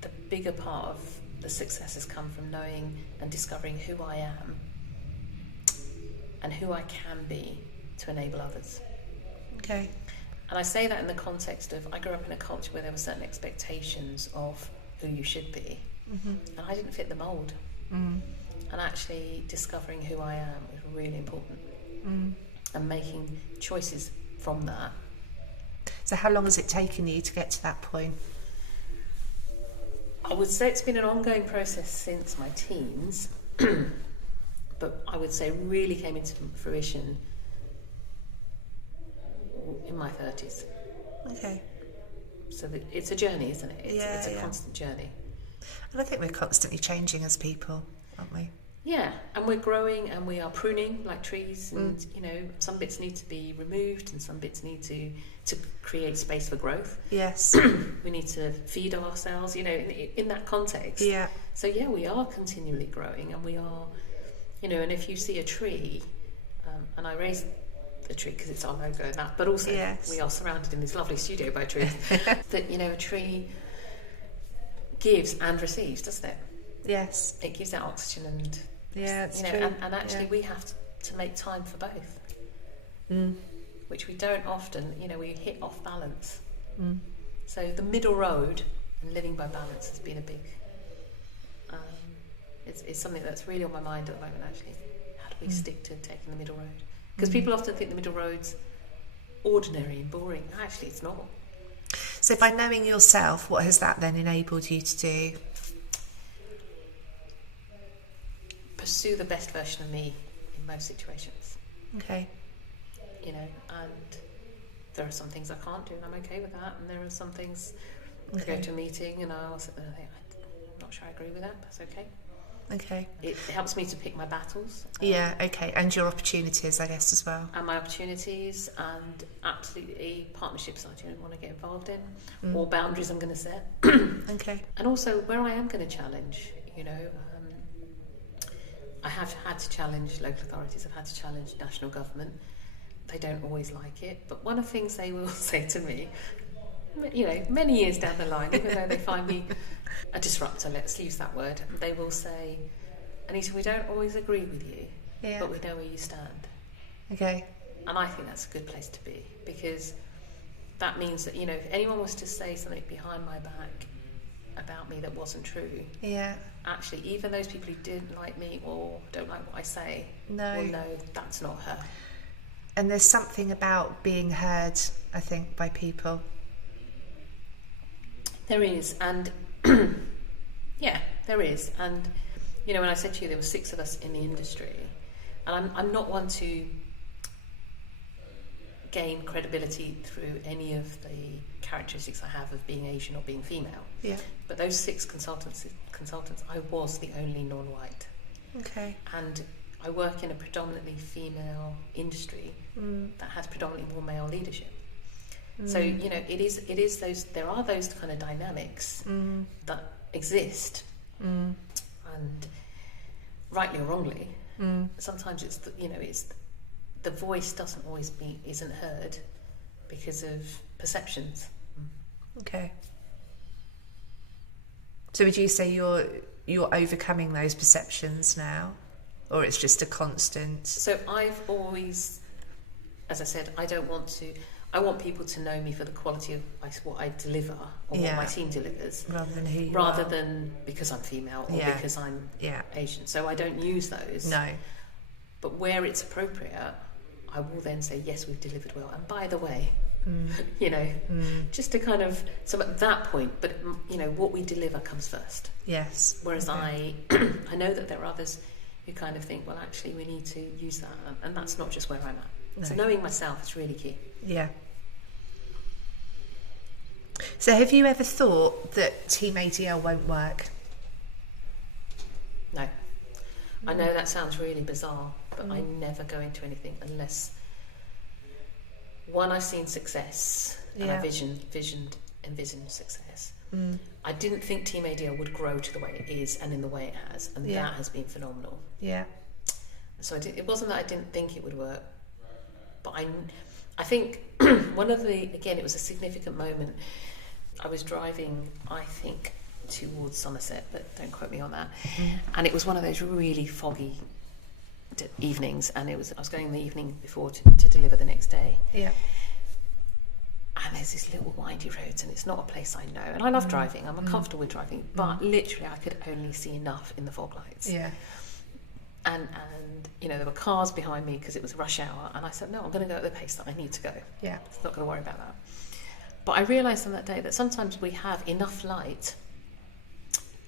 the bigger part of the success has come from knowing and discovering who I am and who I can be to enable others. Okay. And I say that in the context of I grew up in a culture where there were certain expectations of who you should be, and I didn't fit the mould. And actually discovering who I am is really important, and making choices from that. So how long has it taken you to get to that point? I would say it's been an ongoing process since my teens, but I would say really came into fruition in my 30s. Okay. So it's a journey, isn't it? It's a constant journey. And I think we're constantly changing as people, aren't we? Yeah, and we're growing and we are pruning like trees, and you know, some bits need to be removed and some bits need to create space for growth. Yes. We need to feed ourselves, you know, in that context. Yeah. So yeah, we are continually growing, and we are, you know, and if you see a tree, and I raised the tree because it's our logo and that, but also we are surrounded in this lovely studio by trees. That, you know, a tree gives and receives, doesn't it? Yes. It gives out oxygen and it's you know, true. and actually we have to make time for both, which we don't often. You know, we hit off balance. So the middle road and living by balance has been a big. It's something that's really on my mind at the moment. Actually, how do we stick to taking the middle road? Because people often think the middle road's ordinary and boring. Actually, it's not. So by knowing yourself, what has that then enabled you to do? Pursue the best version of me in most situations. Okay. You know, and there are some things I can't do, and I'm okay with that. And there are some things I go to a meeting and I'll sit there and think, I'm not sure I agree with that, but it's okay. Okay. It helps me to pick my battles. Yeah, okay. And your opportunities, I guess, as well. And my opportunities, and absolutely partnerships I don't want to get involved in, or boundaries I'm going to set. Okay. And also where I am going to challenge, you know, I have had to challenge local authorities, I've had to challenge national government. They don't always like it, but one of the things they will say to me, you know, many years down the line, even though they find me a disruptor, let's use that word, they will say, Anita, we don't always agree with you, but we know where you stand. Okay. And I think that's a good place to be, because that means that, you know, if anyone was to say something behind my back about me that wasn't true, actually, even those people who didn't like me or don't like what I say will know that's not her. And there's something about being heard, I think, by people. There is, and yeah, there is. And, you know, when I said to you there were 6 of us in the industry, and I'm not one to gain credibility through any of the characteristics I have of being Asian or being female. Yeah. But those 6 consultants, I was the only non-white. Okay. And I work in a predominantly female industry that has predominantly more male leadership. So, you know, it is those, there are those kind of dynamics that exist, and rightly or wrongly, sometimes it's the, you know, it's the voice isn't heard because of perceptions. Okay. So would you say you're overcoming those perceptions now, or it's just a constant? So I've always, as I said, I want people to know me for the quality of what I deliver or what my team delivers, rather than because I'm female or because I'm Asian. So I don't use those. No. But where it's appropriate, I will then say, yes, we've delivered well. And by the way, you know, just to kind of, so at that point, but you know, what we deliver comes first. Yes. Whereas I know that there are others who kind of think, well, actually, we need to use that, and that's not just where I'm at. No. So knowing myself is really key. Yeah. So have you ever thought that Team ADL won't work? No. I know that sounds really bizarre, but I never go into anything unless, one, I've seen success and I envisioned success. I didn't think Team ADL would grow to the way it is and in the way it has, and that has been phenomenal. Yeah. So it wasn't that I didn't think it would work, but I think one of the, again, it was a significant moment. I was driving, I think, towards Somerset, but don't quote me on that. And it was one of those really foggy evenings, and I was going the evening before to deliver the next day. Yeah. And there's these little windy roads, and it's not a place I know. And I love driving. I'm comfortable with driving, but literally I could only see enough in the fog lights. Yeah. And you know, there were cars behind me because it was rush hour, and I said, no, I'm going to go at the pace that I need to go. Yeah. I'm not going to worry about that. But I realised on that day that sometimes we have enough light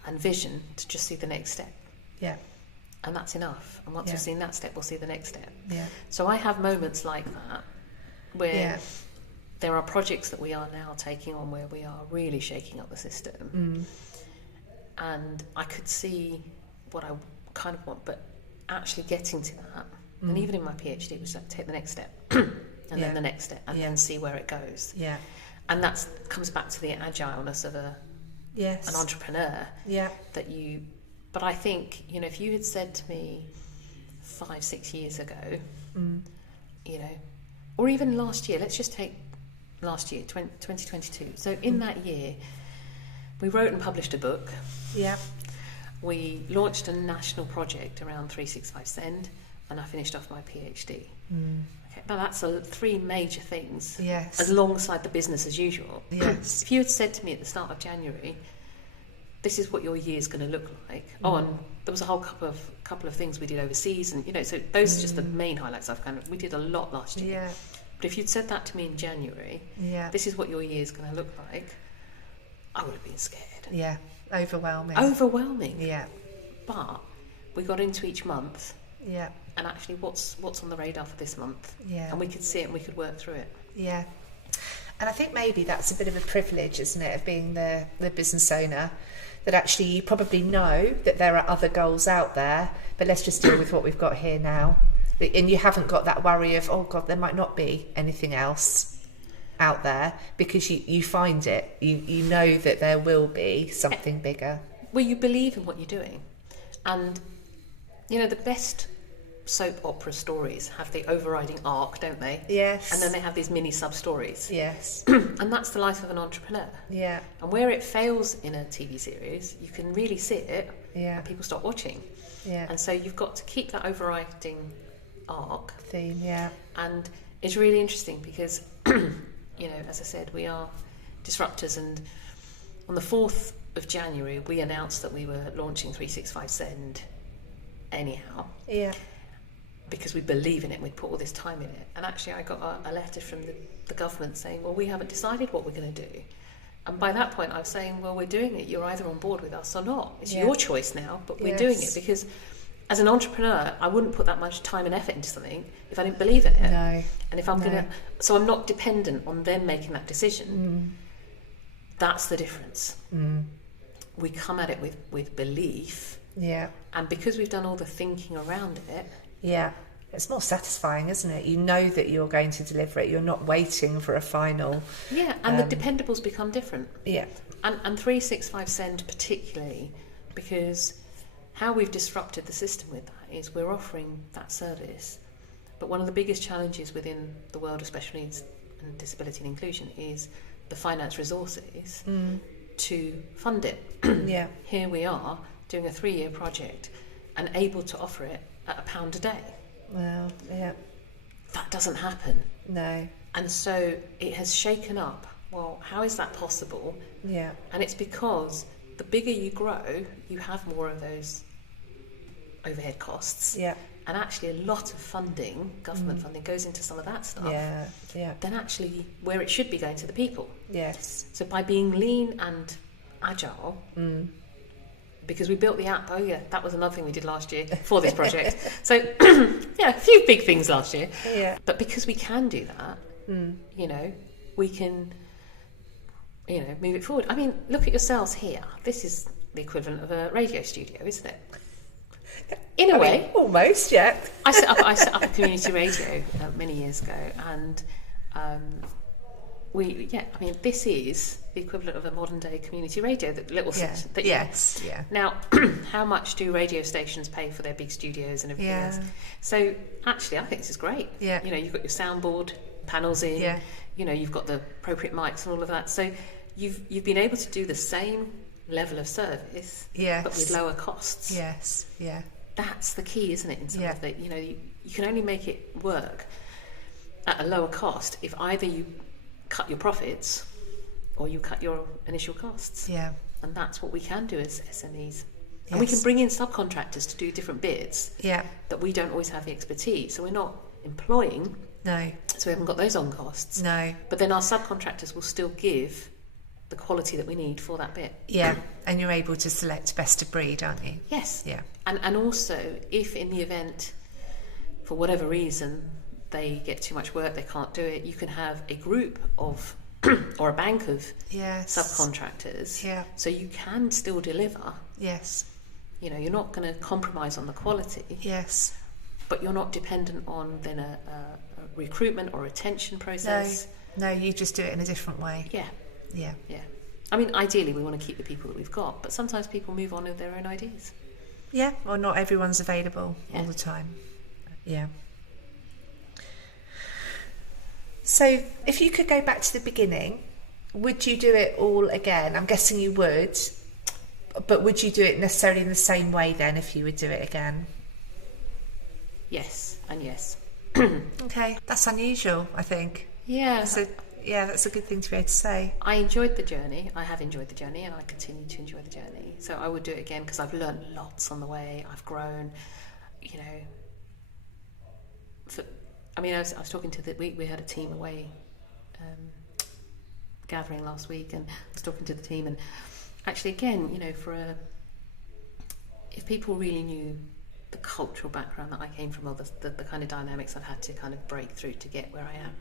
and vision to just see the next step. Yeah. And that's enough. And once we've seen that step, we'll see the next step. Yeah. So I have moments like that where there are projects that we are now taking on where we are really shaking up the system. And I could see what I kind of want, but actually getting to that, and even in my PhD, it was like take the next step, and then the next step, and then see where it goes. Yeah. And that comes back to the agileness of an entrepreneur. Yeah. But I think, you know, if you had said to me 5-6 years ago, you know, or even last year, let's just take last year, 2022. So in that year, we wrote and published a book. Yeah. We launched a national project around 365 Send, and I finished off my PhD. Okay, now that's 3 major things. Yes. Alongside the business as usual. Yes. If you had said to me at the start of January, this is what your year's going to look like. Oh, and there was a whole couple of things we did overseas, and you know, so those are just the main highlights. We did a lot last year. Yeah. But if you'd said that to me in January, this is what your year's going to look like, I would have been scared. Yeah. Overwhelming. Yeah. But we got into each month. Yeah. And actually, what's on the radar for this month? Yeah. And we could see it and we could work through it. Yeah. And I think maybe that's a bit of a privilege, isn't it, of being the business owner, that actually you probably know that there are other goals out there, but let's just deal with what we've got here now. And you haven't got that worry of, oh God, there might not be anything else out there, because you find it. You know that there will be something bigger. Well, you believe in what you're doing. And, you know, the best soap opera stories have the overriding arc, don't they? Yes. And then they have these mini sub-stories. Yes. And that's the life of an entrepreneur. Yeah. And where it fails in a TV series, you can really see it and people stop watching. Yeah. And so you've got to keep that overriding arc. Theme, yeah. And it's really interesting because, you know, as I said, we are disruptors, and on the 4th of January, we announced that we were launching 365 Send anyhow. Yeah. Because we believe in it and we put all this time in it. And actually I got a letter from the government saying, well, we haven't decided what we're going to do. And by that point I was saying, well, we're doing it. You're either on board with us or not. It's your choice now, but we're doing it. Because as an entrepreneur, I wouldn't put that much time and effort into something if I didn't believe in it. No. And if I'm going to... So I'm not dependent on them making that decision. That's the difference. We come at it with belief. Yeah. And because we've done all the thinking around it... Yeah. It's more satisfying, isn't it? You know that you're going to deliver it. You're not waiting for a final... Yeah, and the dependables become different. Yeah. And 365 Send particularly, because how we've disrupted the system with that is we're offering that service. But one of the biggest challenges within the world of special needs and disability and inclusion is the finance resources to fund it. Yeah. Here we are doing a 3-year project and able to offer it at £1 a day. Well, yeah. That doesn't happen. No. And so it has shaken up, well, how is that possible? Yeah. And it's because the bigger you grow, you have more of those overhead costs. Yeah. And actually a lot of funding, government funding, goes into some of that stuff. Yeah. Yeah. Then actually where it should be going to the people. Yes. So by being lean and agile, because we built the app, that was another thing we did last year for this project. So, a few big things last year. Yeah. But because we can do that, you know, we can, you know, move it forward. I mean, look at yourselves here. This is the equivalent of a radio studio, isn't it? In a way. Almost, yeah. I set up a community radio many years ago, and this is the equivalent of a modern day community radio. Now, how much do radio stations pay for their big studios and everything else? So actually, I think this is great. Yeah. You know, you've got your soundboard panels in. Yeah. You know, you've got the appropriate mics and all of that. So you've been able to do the same level of service, but with lower costs. Yes. Yeah. That's the key, isn't it? In some of that, you know, you can only make it work at a lower cost if either you cut your profits or you cut your initial costs. Yeah. And that's what we can do as SMEs. And we can bring in subcontractors to do different bits that we don't always have the expertise. So we're not employing. No. So we haven't got those on costs. No. But then our subcontractors will still give the quality that we need for that bit. Yeah, and you're able to select best of breed, aren't you? Yes. Yeah. And also, if in the event, for whatever reason, they get too much work, they can't do it, you can have a group of or a bank of subcontractors. Yeah. So you can still deliver. Yes. You know, you're not going to compromise on the quality. Yes. But you're not dependent on then a recruitment or retention process. No, you just do it in a different way. Yeah. Yeah. Yeah. I mean, ideally we want to keep the people that we've got, but sometimes people move on with their own ideas. Yeah, or not everyone's available all the time. Yeah. So if you could go back to the beginning, would you do it all again? I'm guessing you would, but would you do it necessarily in the same way then if you would do it again? Yes, and yes. Okay, that's unusual, I think. Yeah. That's a good thing to be able to say. I enjoyed the journey. I have enjoyed the journey, and I continue to enjoy the journey. So I would do it again because I've learned lots on the way. I've grown, you know. I was talking to we had a team away gathering last week, and I was talking to the team, and actually again, you know, if people really knew the cultural background that I came from, or the kind of dynamics I've had to kind of break through to get where I am,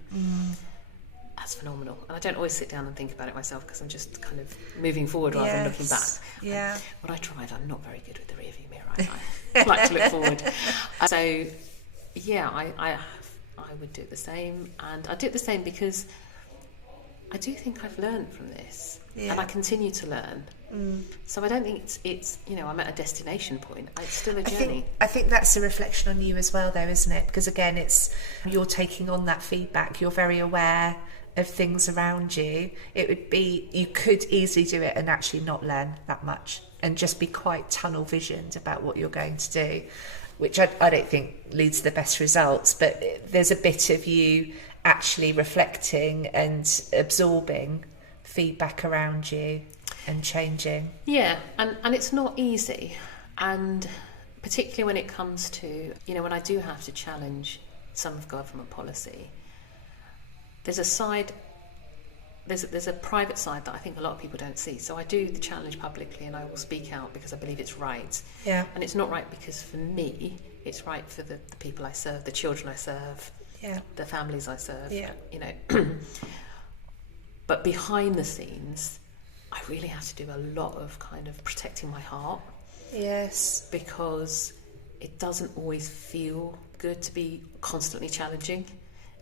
that's phenomenal. And I don't always sit down and think about it myself because I'm just kind of moving forward rather than looking back. Yeah. When I drive, I'm not very good with the rearview mirror. I like to look forward. So, yeah, I would do the same, and I do it the same because I do think I've learned from this, and I continue to learn. So I don't think it's you know, I'm at a destination point. It's still a journey. I think that's a reflection on you as well, though, isn't it? Because again, it's you're taking on that feedback. You're very aware of things around you. You could easily do it and actually not learn that much, and just be quite tunnel visioned about what you're going to do, which I don't think leads to the best results. But there's a bit of you actually reflecting and absorbing feedback around you and changing. Yeah, and it's not easy, and particularly when it comes to, you know, when I do have to challenge some of government policy, there's a private side that I think a lot of people don't see. So I do the challenge publicly, and I will speak out because I believe it's right. Yeah. And it's not right because for me, it's right for the people I serve, the children I serve, the families I serve, you know. But behind the scenes, I really have to do a lot of kind of protecting my heart. Yes. Because it doesn't always feel good to be constantly challenging,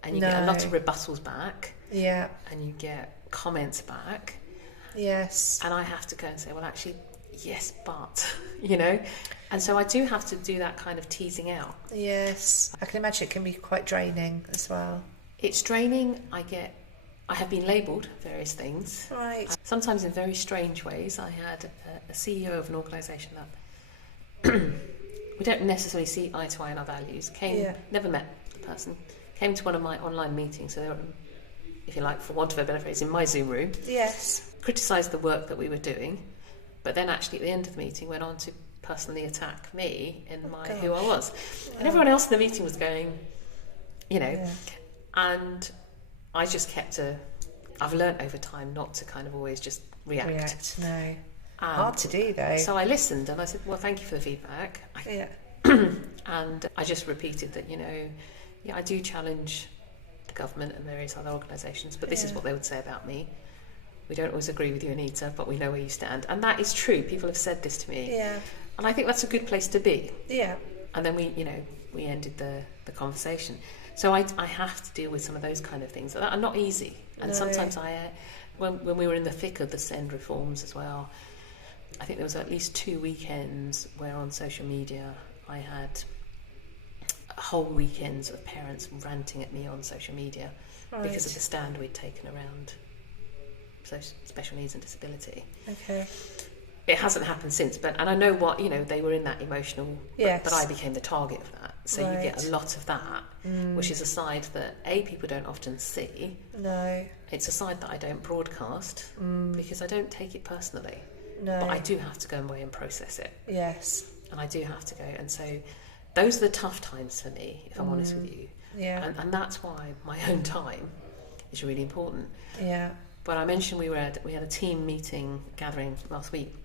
and you get a lot of rebuttals back. Yeah. And you get comments back. Yes. And I have to go and say, well, actually, yes, but, you know. And so I do have to do that kind of teasing out. Yes. I can imagine it can be quite draining as well. It's draining. I have been labelled various things. Right. Sometimes in very strange ways. I had a CEO of an organisation that we don't necessarily see eye to eye in our values. Never met the person. Came to one of my online meetings, so they were, if you like, for want of a better phrase, in my Zoom room. Yes. Criticised the work that we were doing, but then actually at the end of the meeting went on to personally attack me in who I was. And everyone else in the meeting was going, you know, and I just I've learnt over time not to kind of always just react. No. Hard to do, though. So I listened and I said, well, thank you for the feedback. And I just repeated that, you know, I do challenge the government and various other organisations, but this is what they would say about me. We don't always agree with you, Anita, but we know where you stand. And that is true. People have said this to me. Yeah. And I think that's a good place to be. Yeah. And then we ended the conversation. So I have to deal with some of those kind of things that are not easy. And sometimes when we were in the thick of the SEND reforms as well, I think there was at least 2 weekends where on social media I had whole weekends of parents ranting at me on social media because of the stand we'd taken around special needs and disability. Okay. It hasn't happened since, and I know what, you know, they were in that emotional, but I became the target of that. So you get a lot of that, which is a side that people don't often see. No. It's a side that I don't broadcast because I don't take it personally. No. But I do have to go away and process it. Yes. And I do have to go, and so those are the tough times for me, if I'm honest with you. Yeah. And that's why my own time is really important. Yeah. But I mentioned we had a team meeting gathering last week,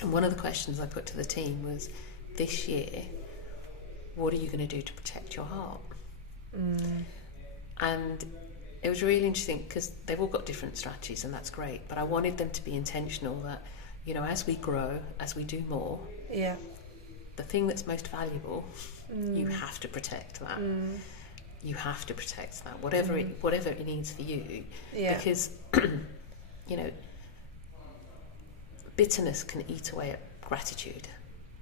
and one of the questions I put to the team was, this year, what are you going to do to protect your heart? And it was really interesting because they've all got different strategies, and that's great, but I wanted them to be intentional that, you know, as we grow, as we do more, the thing that's most valuable, you have to protect that. You have to protect that, whatever it needs for you, because you know, bitterness can eat away at gratitude.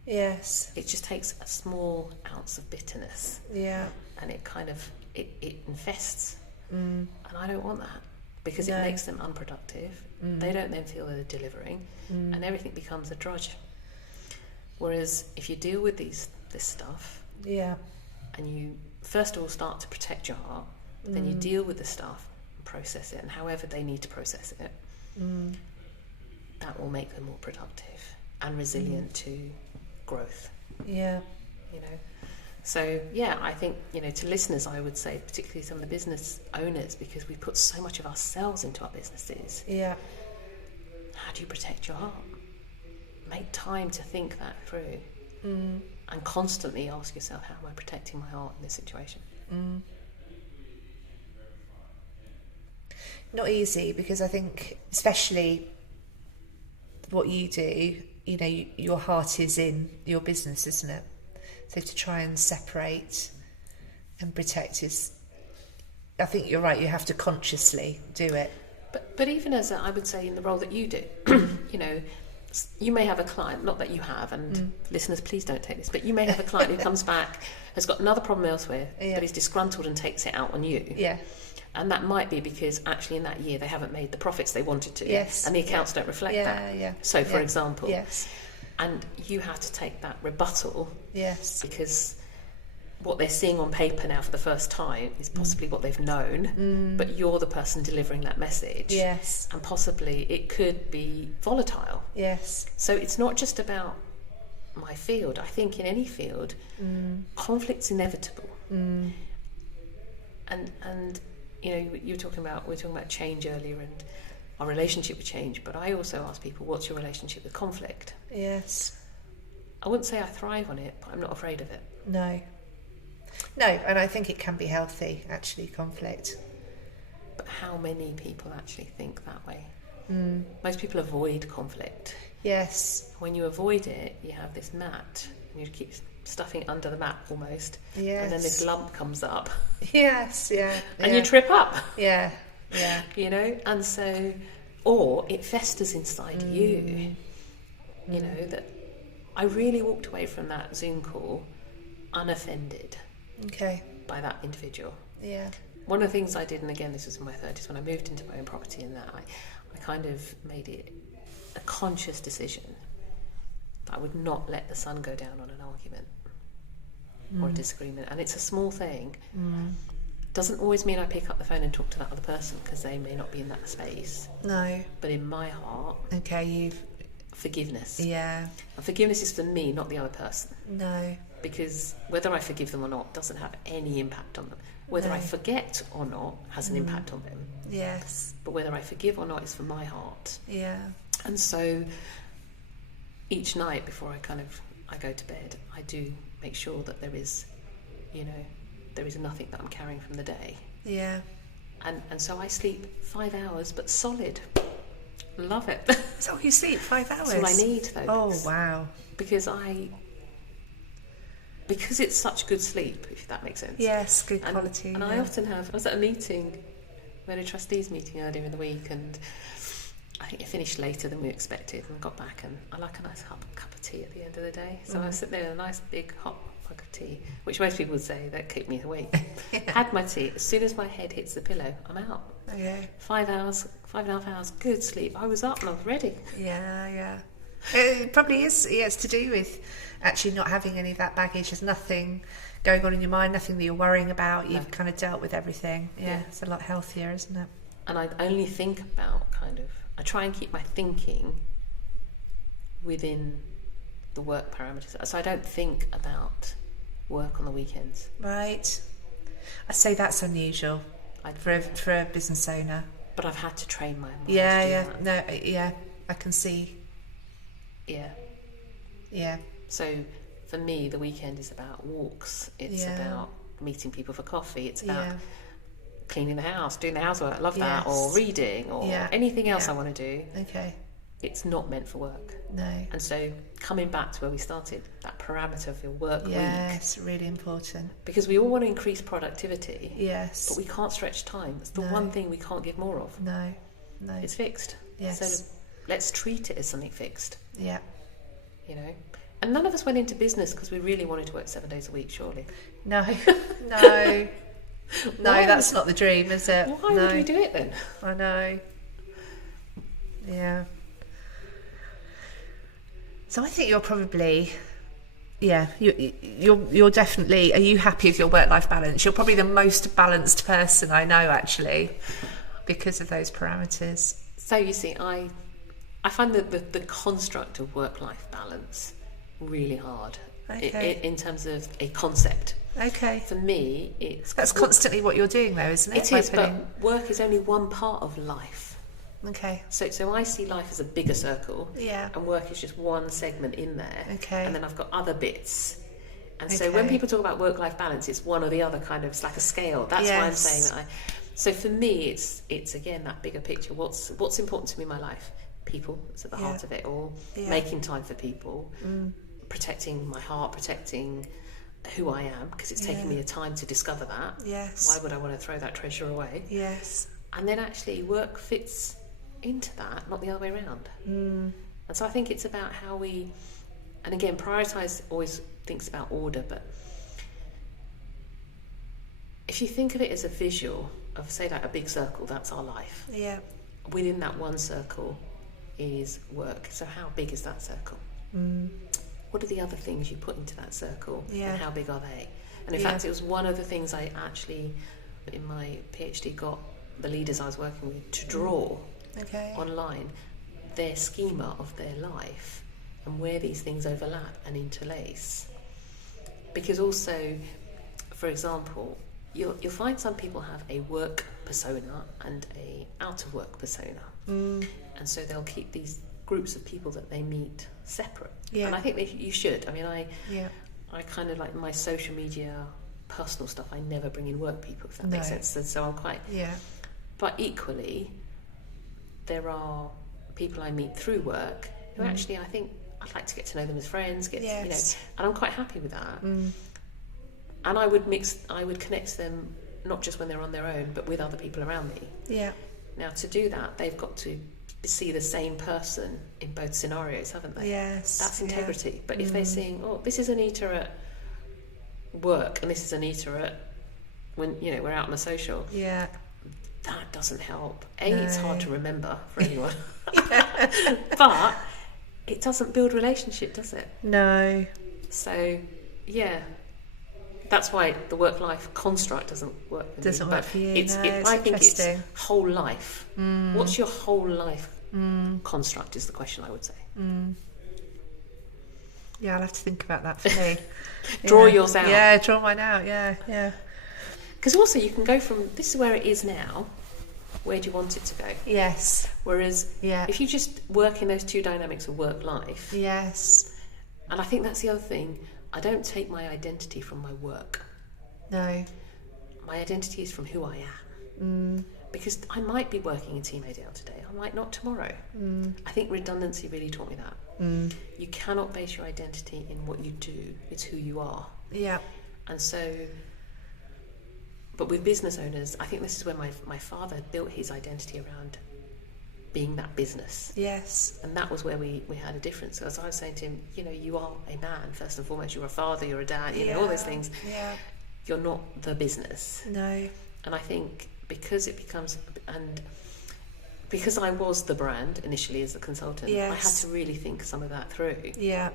Yes. It just takes a small ounce of bitterness, and it kind of it infests, and I don't want that, because it makes them unproductive. They don't then feel they're delivering, and everything becomes a drudge. Whereas if you deal with this stuff, and you first of all start to protect your heart, then you deal with the stuff and process it, and however they need to process it, that will make them more productive and resilient to growth. You know, so I think, you know, to listeners I would say, particularly some of the business owners, because we put so much of ourselves into our businesses, how do you protect your heart? Make time to think that through, and constantly ask yourself, how am I protecting my heart in this situation? Not easy, because I think, especially what you do, you know, your heart is in your business, isn't it? So to try and separate and protect is, I think you're right, you have to consciously do it. But even as I would say, in the role that you do, you know, you may have a client, not that you have, and listeners, please don't take this, but you may have a client who comes back, has got another problem elsewhere, but is disgruntled and takes it out on you. And that might be because actually in that year they haven't made the profits they wanted to, and the accounts don't reflect that. So, for example, and you have to take that rebuttal, because what they're seeing on paper now for the first time is possibly what they've known, but you're the person delivering that message, and possibly it could be volatile. So it's not just about my field. I think in any field, conflict's inevitable, and you know, we were talking about change earlier and our relationship with change, but I also ask people, what's your relationship with conflict? I wouldn't say I thrive on it, but I'm not afraid of it. No, and I think it can be healthy, actually, conflict. But how many people actually think that way? Most people avoid conflict. When you avoid it, you have this mat, and you keep stuffing it under the mat almost, and then this lump comes up. And you trip up. You know, and so, or it festers inside you. You know, that I really walked away from that Zoom call unoffended by that individual. One of the things I did, and again this was in my 30s when I moved into my own property, and that I kind of made it a conscious decision that I would not let the sun go down on an argument or a disagreement. And it's a small thing. Doesn't always mean I pick up the phone and talk to that other person, because they may not be in that space. But in my heart, forgiveness. And forgiveness is for me, not the other person. Because whether I forgive them or not doesn't have any impact on them. Whether I forget or not has an impact on them. But whether I forgive or not is for my heart. And so each night before I go to bed, I do make sure that there is, you know, there is nothing that I'm carrying from the day. And so I sleep 5 hours, but solid. Love it. So you sleep 5 hours? That's all I need, though. Oh, wow. Because it's such good sleep, if that makes sense. Good quality. And I often I was at a meeting, we had a trustees meeting earlier in the week, and I think it finished later than we expected, and got back, and I like a nice cup of tea at the end of the day. So I sit there with a nice big hot mug of tea, which most people would say that keep me awake. Had my tea. As soon as my head hits the pillow, I'm out. 5 hours, 5.5 hours, good sleep. I was up and I was ready. It probably is. It's to do with actually not having any of that baggage. There's nothing going on in your mind, nothing that you're worrying about. You've kind of dealt with everything. It's a lot healthier, isn't it? And I only think about I try and keep my thinking within the work parameters. So I don't think about work on the weekends. Right. I say that's unusual for a business owner. But I've had to train my mind. I can see. Yeah. So for me, the weekend is about walks. It's about meeting people for coffee. It's about cleaning the house, doing the housework. I love that. Or reading, or anything else I want to do. Okay. It's not meant for work. No. And so coming back to where we started, that parameter of your work week. Yes, really important. Because we all want to increase productivity. Yes. But we can't stretch time. It's the one thing we can't give more of. No. It's fixed. Yes. So let's treat it as something fixed. Yeah. You know? And none of us went into business because we really wanted to work 7 days a week, surely. No. No. No, that's not the dream, is it? Why would we do it then? I know. Yeah. So I think you're probably, you're definitely. Are you happy with your work-life balance? You're probably the most balanced person I know, actually, because of those parameters. So you see, I find that the construct of work-life balance really hard. Okay. In terms of a concept. Okay. For me, that's constantly what you're doing, though, isn't it? It is, but work is only one part of life. Okay. So I see life as a bigger circle. Yeah. And work is just one segment in there. Okay. And then I've got other bits. And so when people talk about work-life balance, it's one or the other kind of. It's like a scale. That's why I'm saying that. So for me, it's again that bigger picture. What's important to me in my life? People. It's at the heart of it all. Yeah. Making time for people. Protecting my heart. Protecting who I am, because it's taken me a time to discover that. Yes. Why would I want to throw that treasure away? Yes. And then actually work fits into that, not the other way around. And so I think it's about how we, and again, prioritise always thinks about order, but if you think of it as a visual of, say, like a big circle, that's our life. Yeah. Within that one circle is work. So how big is that circle? What are the other things you put into that circle? Yeah. And how big are they? And in fact, it was one of the things I actually, in my PhD, got the leaders I was working with to draw online their schema of their life and where these things overlap and interlace. Because also, for example, you'll find some people have a work persona and a out of work persona. And so they'll keep these groups of people that they meet separate. And I think you should. I mean, I kind of like my social media personal stuff, I never bring in work people, if that makes sense. And so I'm quite... But equally, there are people I meet through work who actually I think I'd like to get to know them as friends, you know, and I'm quite happy with that. And I would connect to them not just when they're on their own, but with other people around me. Yeah. Now, to do that, they've got to see the same person in both scenarios, haven't they? Yes. That's integrity. But if they're seeing, oh, this is Anita at work and this is Anita at when, you know, we're out on the social. Yeah. That doesn't help. It's hard to remember for anyone. But it doesn't build relationship, does it? No. So, yeah. That's why the work-life construct doesn't work for me. Doesn't work for you. I think it's whole life. What's your whole life construct is the question I would say. Yeah, I'll have to think about that for me. Draw yours out. Yeah, draw mine out. Yeah. Because also you can go from, this is where it is now, where do you want it to go? Yes. Whereas if you just work in those two dynamics of work-life. Yes. And I think that's the other thing. I don't take my identity from my work. No. My identity is from who I am. Because I might be working in Team ADL today, I might not tomorrow. I think redundancy really taught me that. You cannot base your identity in what you do, it's who you are. Yeah. And so, but with business owners, I think this is where my father built his identity around being that business. Yes. And that was where we had a difference. As I was saying to him, you know, you are a man, first and foremost. You're a father, you're a dad, you know, all those things. Yeah. You're not the business. No. And I think because it becomes, and because I was the brand initially as a consultant, I had to really think some of that through. Yeah.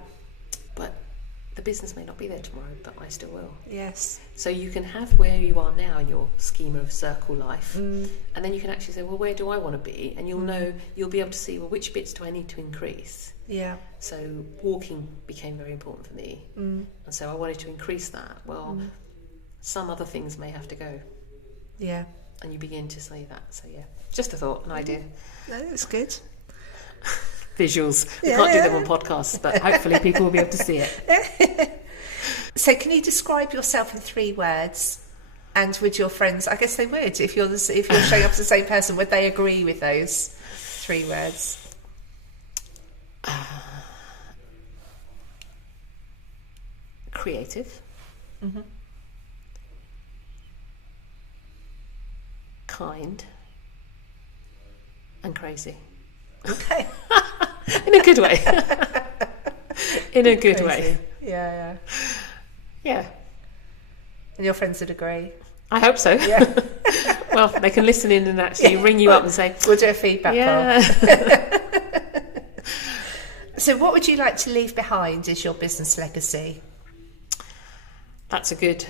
But the business may not be there tomorrow, but I still will. Yes. So you can have where you are now in your schema of circle life, and then you can actually say, well, where do I want to be? And you'll know, you'll be able to see, well, which bits do I need to increase? Yeah. So walking became very important for me, and so I wanted to increase that. Well, some other things may have to go. Yeah. and you begin to see that. So yeah, just a thought, an idea. No, it's good. Visuals. We can't do them on podcasts, but hopefully people will be able to see it. So can you describe yourself in 3 words? And would your friends, I guess they would, if you're showing up as the same person, would they agree with those 3 words? Creative. Mm-hmm. Kind. And crazy. Okay. In a good way. In a good Crazy. way. Yeah. Yeah. And your friends would agree? I hope so. Yeah. Well, they can listen in and actually ring you up and say, we'll do a feedback poll. So what would you like to leave behind as your business legacy? That's a good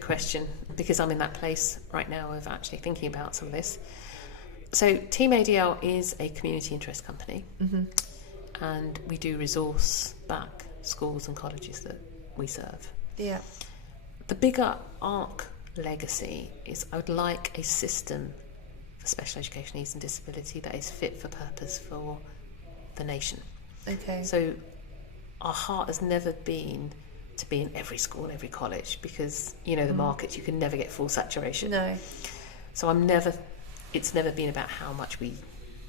question, because I'm in that place right now of actually thinking about some of this. So Team ADL is a community interest company, and we do resource back schools and colleges that we serve. Yeah. The bigger arc legacy is I would like a system for special education needs and disability that is fit for purpose for the nation. Okay. So our heart has never been to be in every school and every college, because the market, you can never get full saturation. No. So it's never been about how much we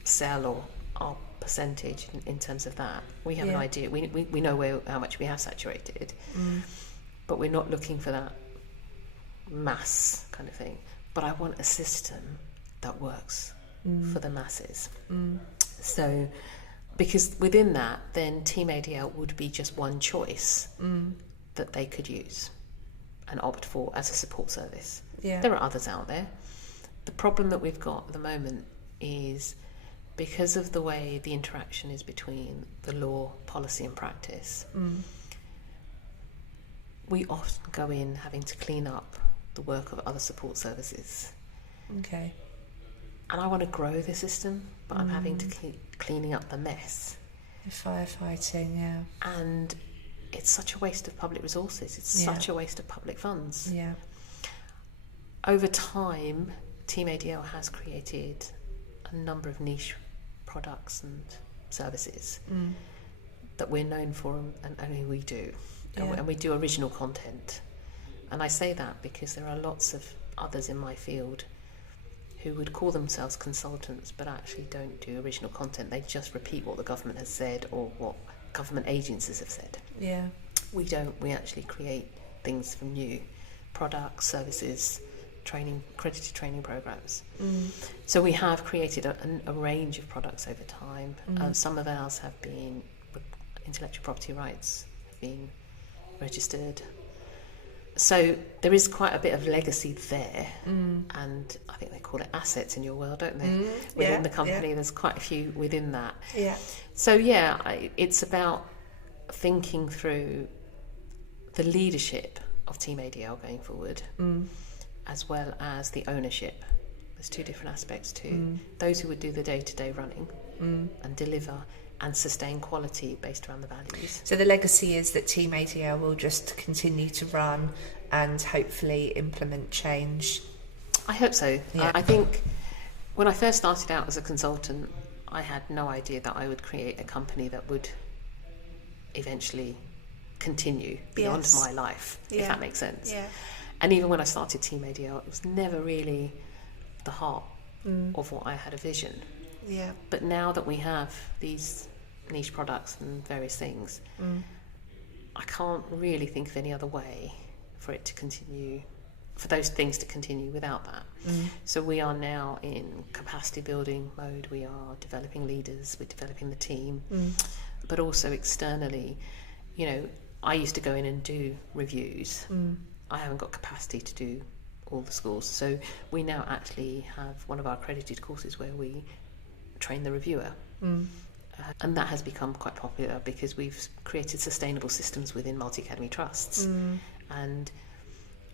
sell or our percentage in terms of that. We have an idea, we know how much we have saturated, but we're not looking for that mass kind of thing. But I want a system that works for the masses. So because within that, then Team ADL would be just one choice that they could use and opt for as a support service. Yeah. There are others out there. The problem that we've got at the moment is because of the way the interaction is between the law, policy and practice, we often go in having to clean up the work of other support services. Okay. And I want to grow the system, but I'm having to keep cleaning up the mess. The firefighting, yeah. And it's such a waste of public resources. It's such a waste of public funds. Yeah. Over time, Team ADL has created a number of niche products and services that we're known for and only we do. And we do original content. And I say that because there are lots of others in my field who would call themselves consultants but actually don't do original content. They just repeat what the government has said or what government agencies have said. Yeah. We don't. We actually create things from new products, services, training, accredited training programs. So we have created a range of products over time. Some of ours have been intellectual property rights, have been registered. So there is quite a bit of legacy there, and I think they call it assets in your world, don't they? Within the company, there's quite a few within that. Yeah. So it's about thinking through the leadership of Team ADL going forward, as well as the ownership. There's 2 different aspects too. Those who would do the day-to-day running and deliver and sustain quality based around the values. So the legacy is that Team ADL will just continue to run and hopefully implement change. I hope so. Yeah. I think when I first started out as a consultant, I had no idea that I would create a company that would eventually continue beyond my life, if that makes sense. Yeah. And even when I started Team ADL, it was never really the heart of what I had a vision. Yeah. But now that we have these niche products and various things, I can't really think of any other way for it to continue, for those things to continue without that. So we are now in capacity building mode. We are developing leaders, we're developing the team, but also externally, I used to go in and do reviews. I haven't got capacity to do all the schools. So we now actually have one of our accredited courses where we train the reviewer. And that has become quite popular because we've created sustainable systems within multi-academy trusts. And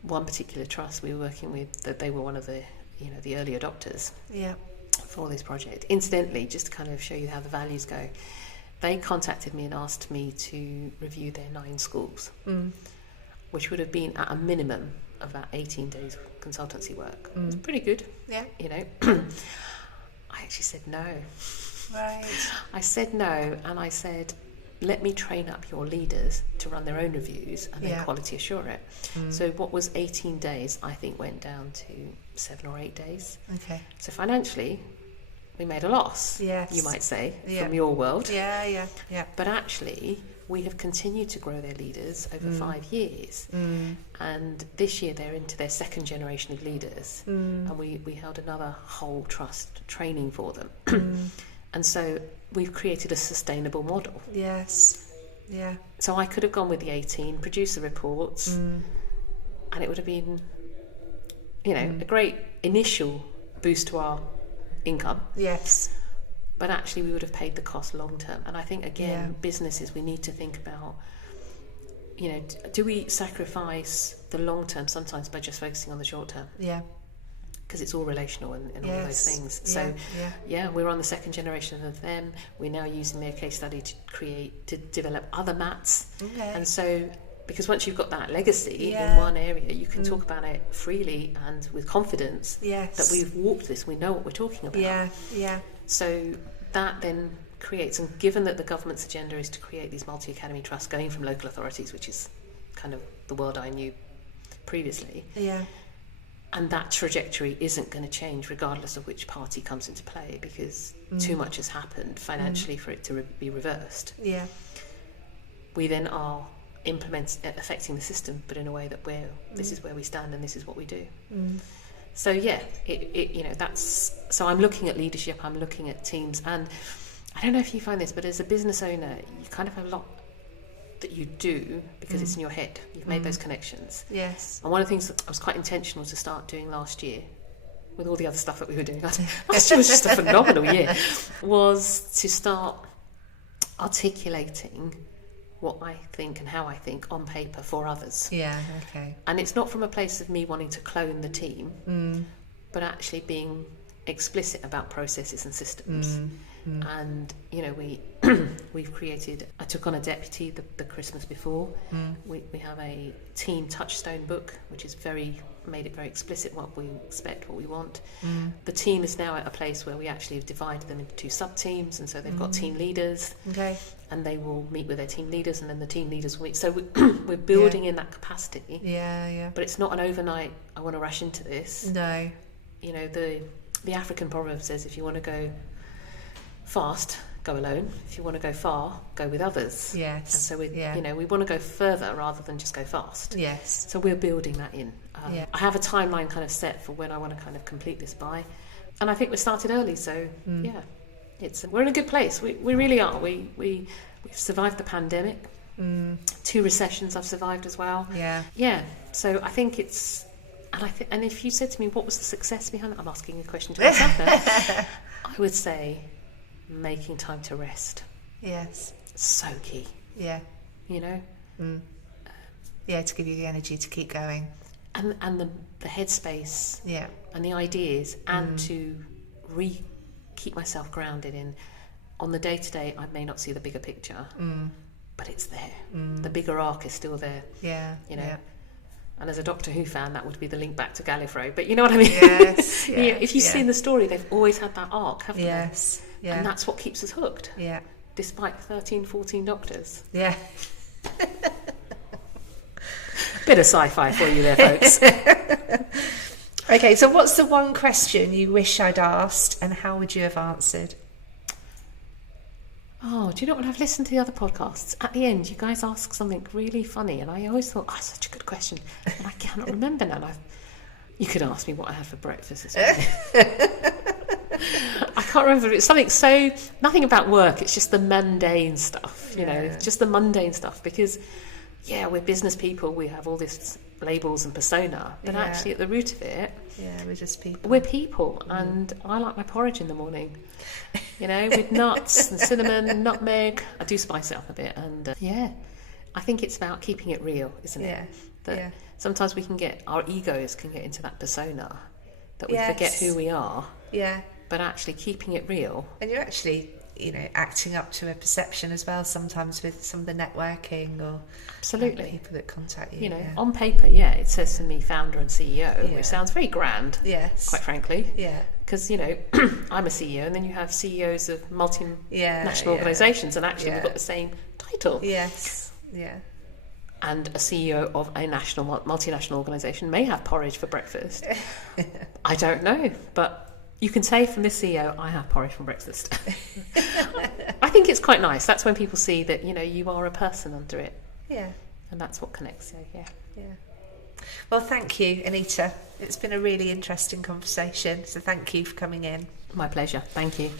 one particular trust we were working with, that they were one of the early adopters for this project. Incidentally, just to kind of show you how the values go, they contacted me and asked me to review their 9 schools, which would have been at a minimum about 18 days consultancy work. It's pretty good. Yeah. You know, I actually said no. Right. I said no, and I said, let me train up your leaders to run their own reviews and then quality assure it. So what was 18 days, I think went down to 7 or 8 days. Okay. So financially, we made a loss, yes, you might say, yeah, from your world. Yeah. But actually, we have continued to grow their leaders over 5 years. And this year, they're into their second generation of leaders. And we held another whole trust training for them. And so we've created a sustainable model. Yes. Yeah. So I could have gone with the 18, produced the reports, and it would have been, you know, a great initial boost to our income. Yes. But actually we would have paid the cost long term. And I think, again, businesses, we need to think about, you know, do we sacrifice the long term sometimes by just focusing on the short term? Yeah. Because it's all relational and all of those things. So, we're on the second generation of them. We're now using their case study to develop other mats. Okay. And so, because once you've got that legacy in one area, you can talk about it freely and with confidence that we've walked this, we know what we're talking about. Yeah. So that then creates, and given that the government's agenda is to create these multi-academy trusts going from local authorities, which is kind of the world I knew previously, and that trajectory isn't going to change regardless of which party comes into play, because too much has happened financially for it to be reversed. Yeah. We then are affecting the system, but in a way that this is where we stand and this is what we do. So so I'm looking at leadership, I'm looking at teams, and I don't know if you find this, but as a business owner, you kind of have a lot that you do because it's in your head. You've made those connections. Yes. And one of the things that I was quite intentional to start doing last year, with all the other stuff that we were doing, last year was just a phenomenal year, was to start articulating what I think and how I think on paper for others. Yeah, okay. And it's not from a place of me wanting to clone the team, but actually being explicit about processes and systems. And, you know, we've created, I took on a deputy the Christmas before. We have a team touchstone book, which is made it very explicit what we expect, what we want. The team is now at a place where we actually have divided them into 2 sub-teams, and so they've got team leaders. Okay. And they will meet with their team leaders, and then the team leaders will meet. So we're building in that capacity. Yeah. But it's not an overnight, I want to rush into this. No. You know, the African proverb says, if you want to go fast, go alone. If you want to go far, go with others. Yes. And so we want to go further rather than just go fast. Yes. So we're building that in. I have a timeline kind of set for when I want to kind of complete this by, and I think we started early. So we're in a good place. We really are. We've survived the pandemic. 2 recessions I've survived as well. Yeah. So I think it's, and if you said to me what was the success behind it, I'm asking a question to myself now. I would say making time to rest. Yes. So key. Yeah. You know? To give you the energy to keep going. And the headspace. Yeah. And the ideas, and to keep myself grounded in, on the day-to-day, I may not see the bigger picture, but it's there. The bigger arc is still there. Yeah. You know? Yeah. And as a Doctor Who fan, that would be the link back to Gallifrey. But you know what I mean? Yes. Yeah, if you've seen the story, they've always had that arc, haven't they? Yes. Yeah. And that's what keeps us hooked. Yeah. Despite 13, 14 Doctors. Yeah. Bit of sci-fi for you there, folks. Okay, so what's the one question you wish I'd asked, and how would you have answered? Oh, do you know what? I've listened to the other podcasts. At the end, you guys ask something really funny, and I always thought, such a good question. And I cannot remember now. You could ask me what I had for breakfast this morning. I can't remember. It's something nothing about work. It's just the mundane stuff, you know, just the mundane stuff. Because, we're business people. We have all this labels and persona, but actually at the root of it, we're just people. We're people, and I like my porridge in the morning, you know, with nuts and cinnamon, nutmeg. I do spice it up a bit, and I think it's about keeping it real, isn't it? That sometimes our egos can get into that persona that we forget who we are. Yeah. But actually keeping it real. And you're actually, acting up to a perception as well sometimes with some of the networking or absolutely people that contact you. On paper, it says to me founder and CEO, which sounds very grand. Yes, quite frankly. Yeah, because I'm a CEO, and then you have CEOs of multinational organisations, and actually we've got the same title. Yes, yeah. And a CEO of a multinational organisation may have porridge for breakfast. I don't know, but you can say from this CEO, I have porridge for breakfast. I think it's quite nice. That's when people see that, you are a person under it. Yeah. And that's what connects. So, yeah. Well, thank you, Anita. It's been a really interesting conversation. So thank you for coming in. My pleasure. Thank you.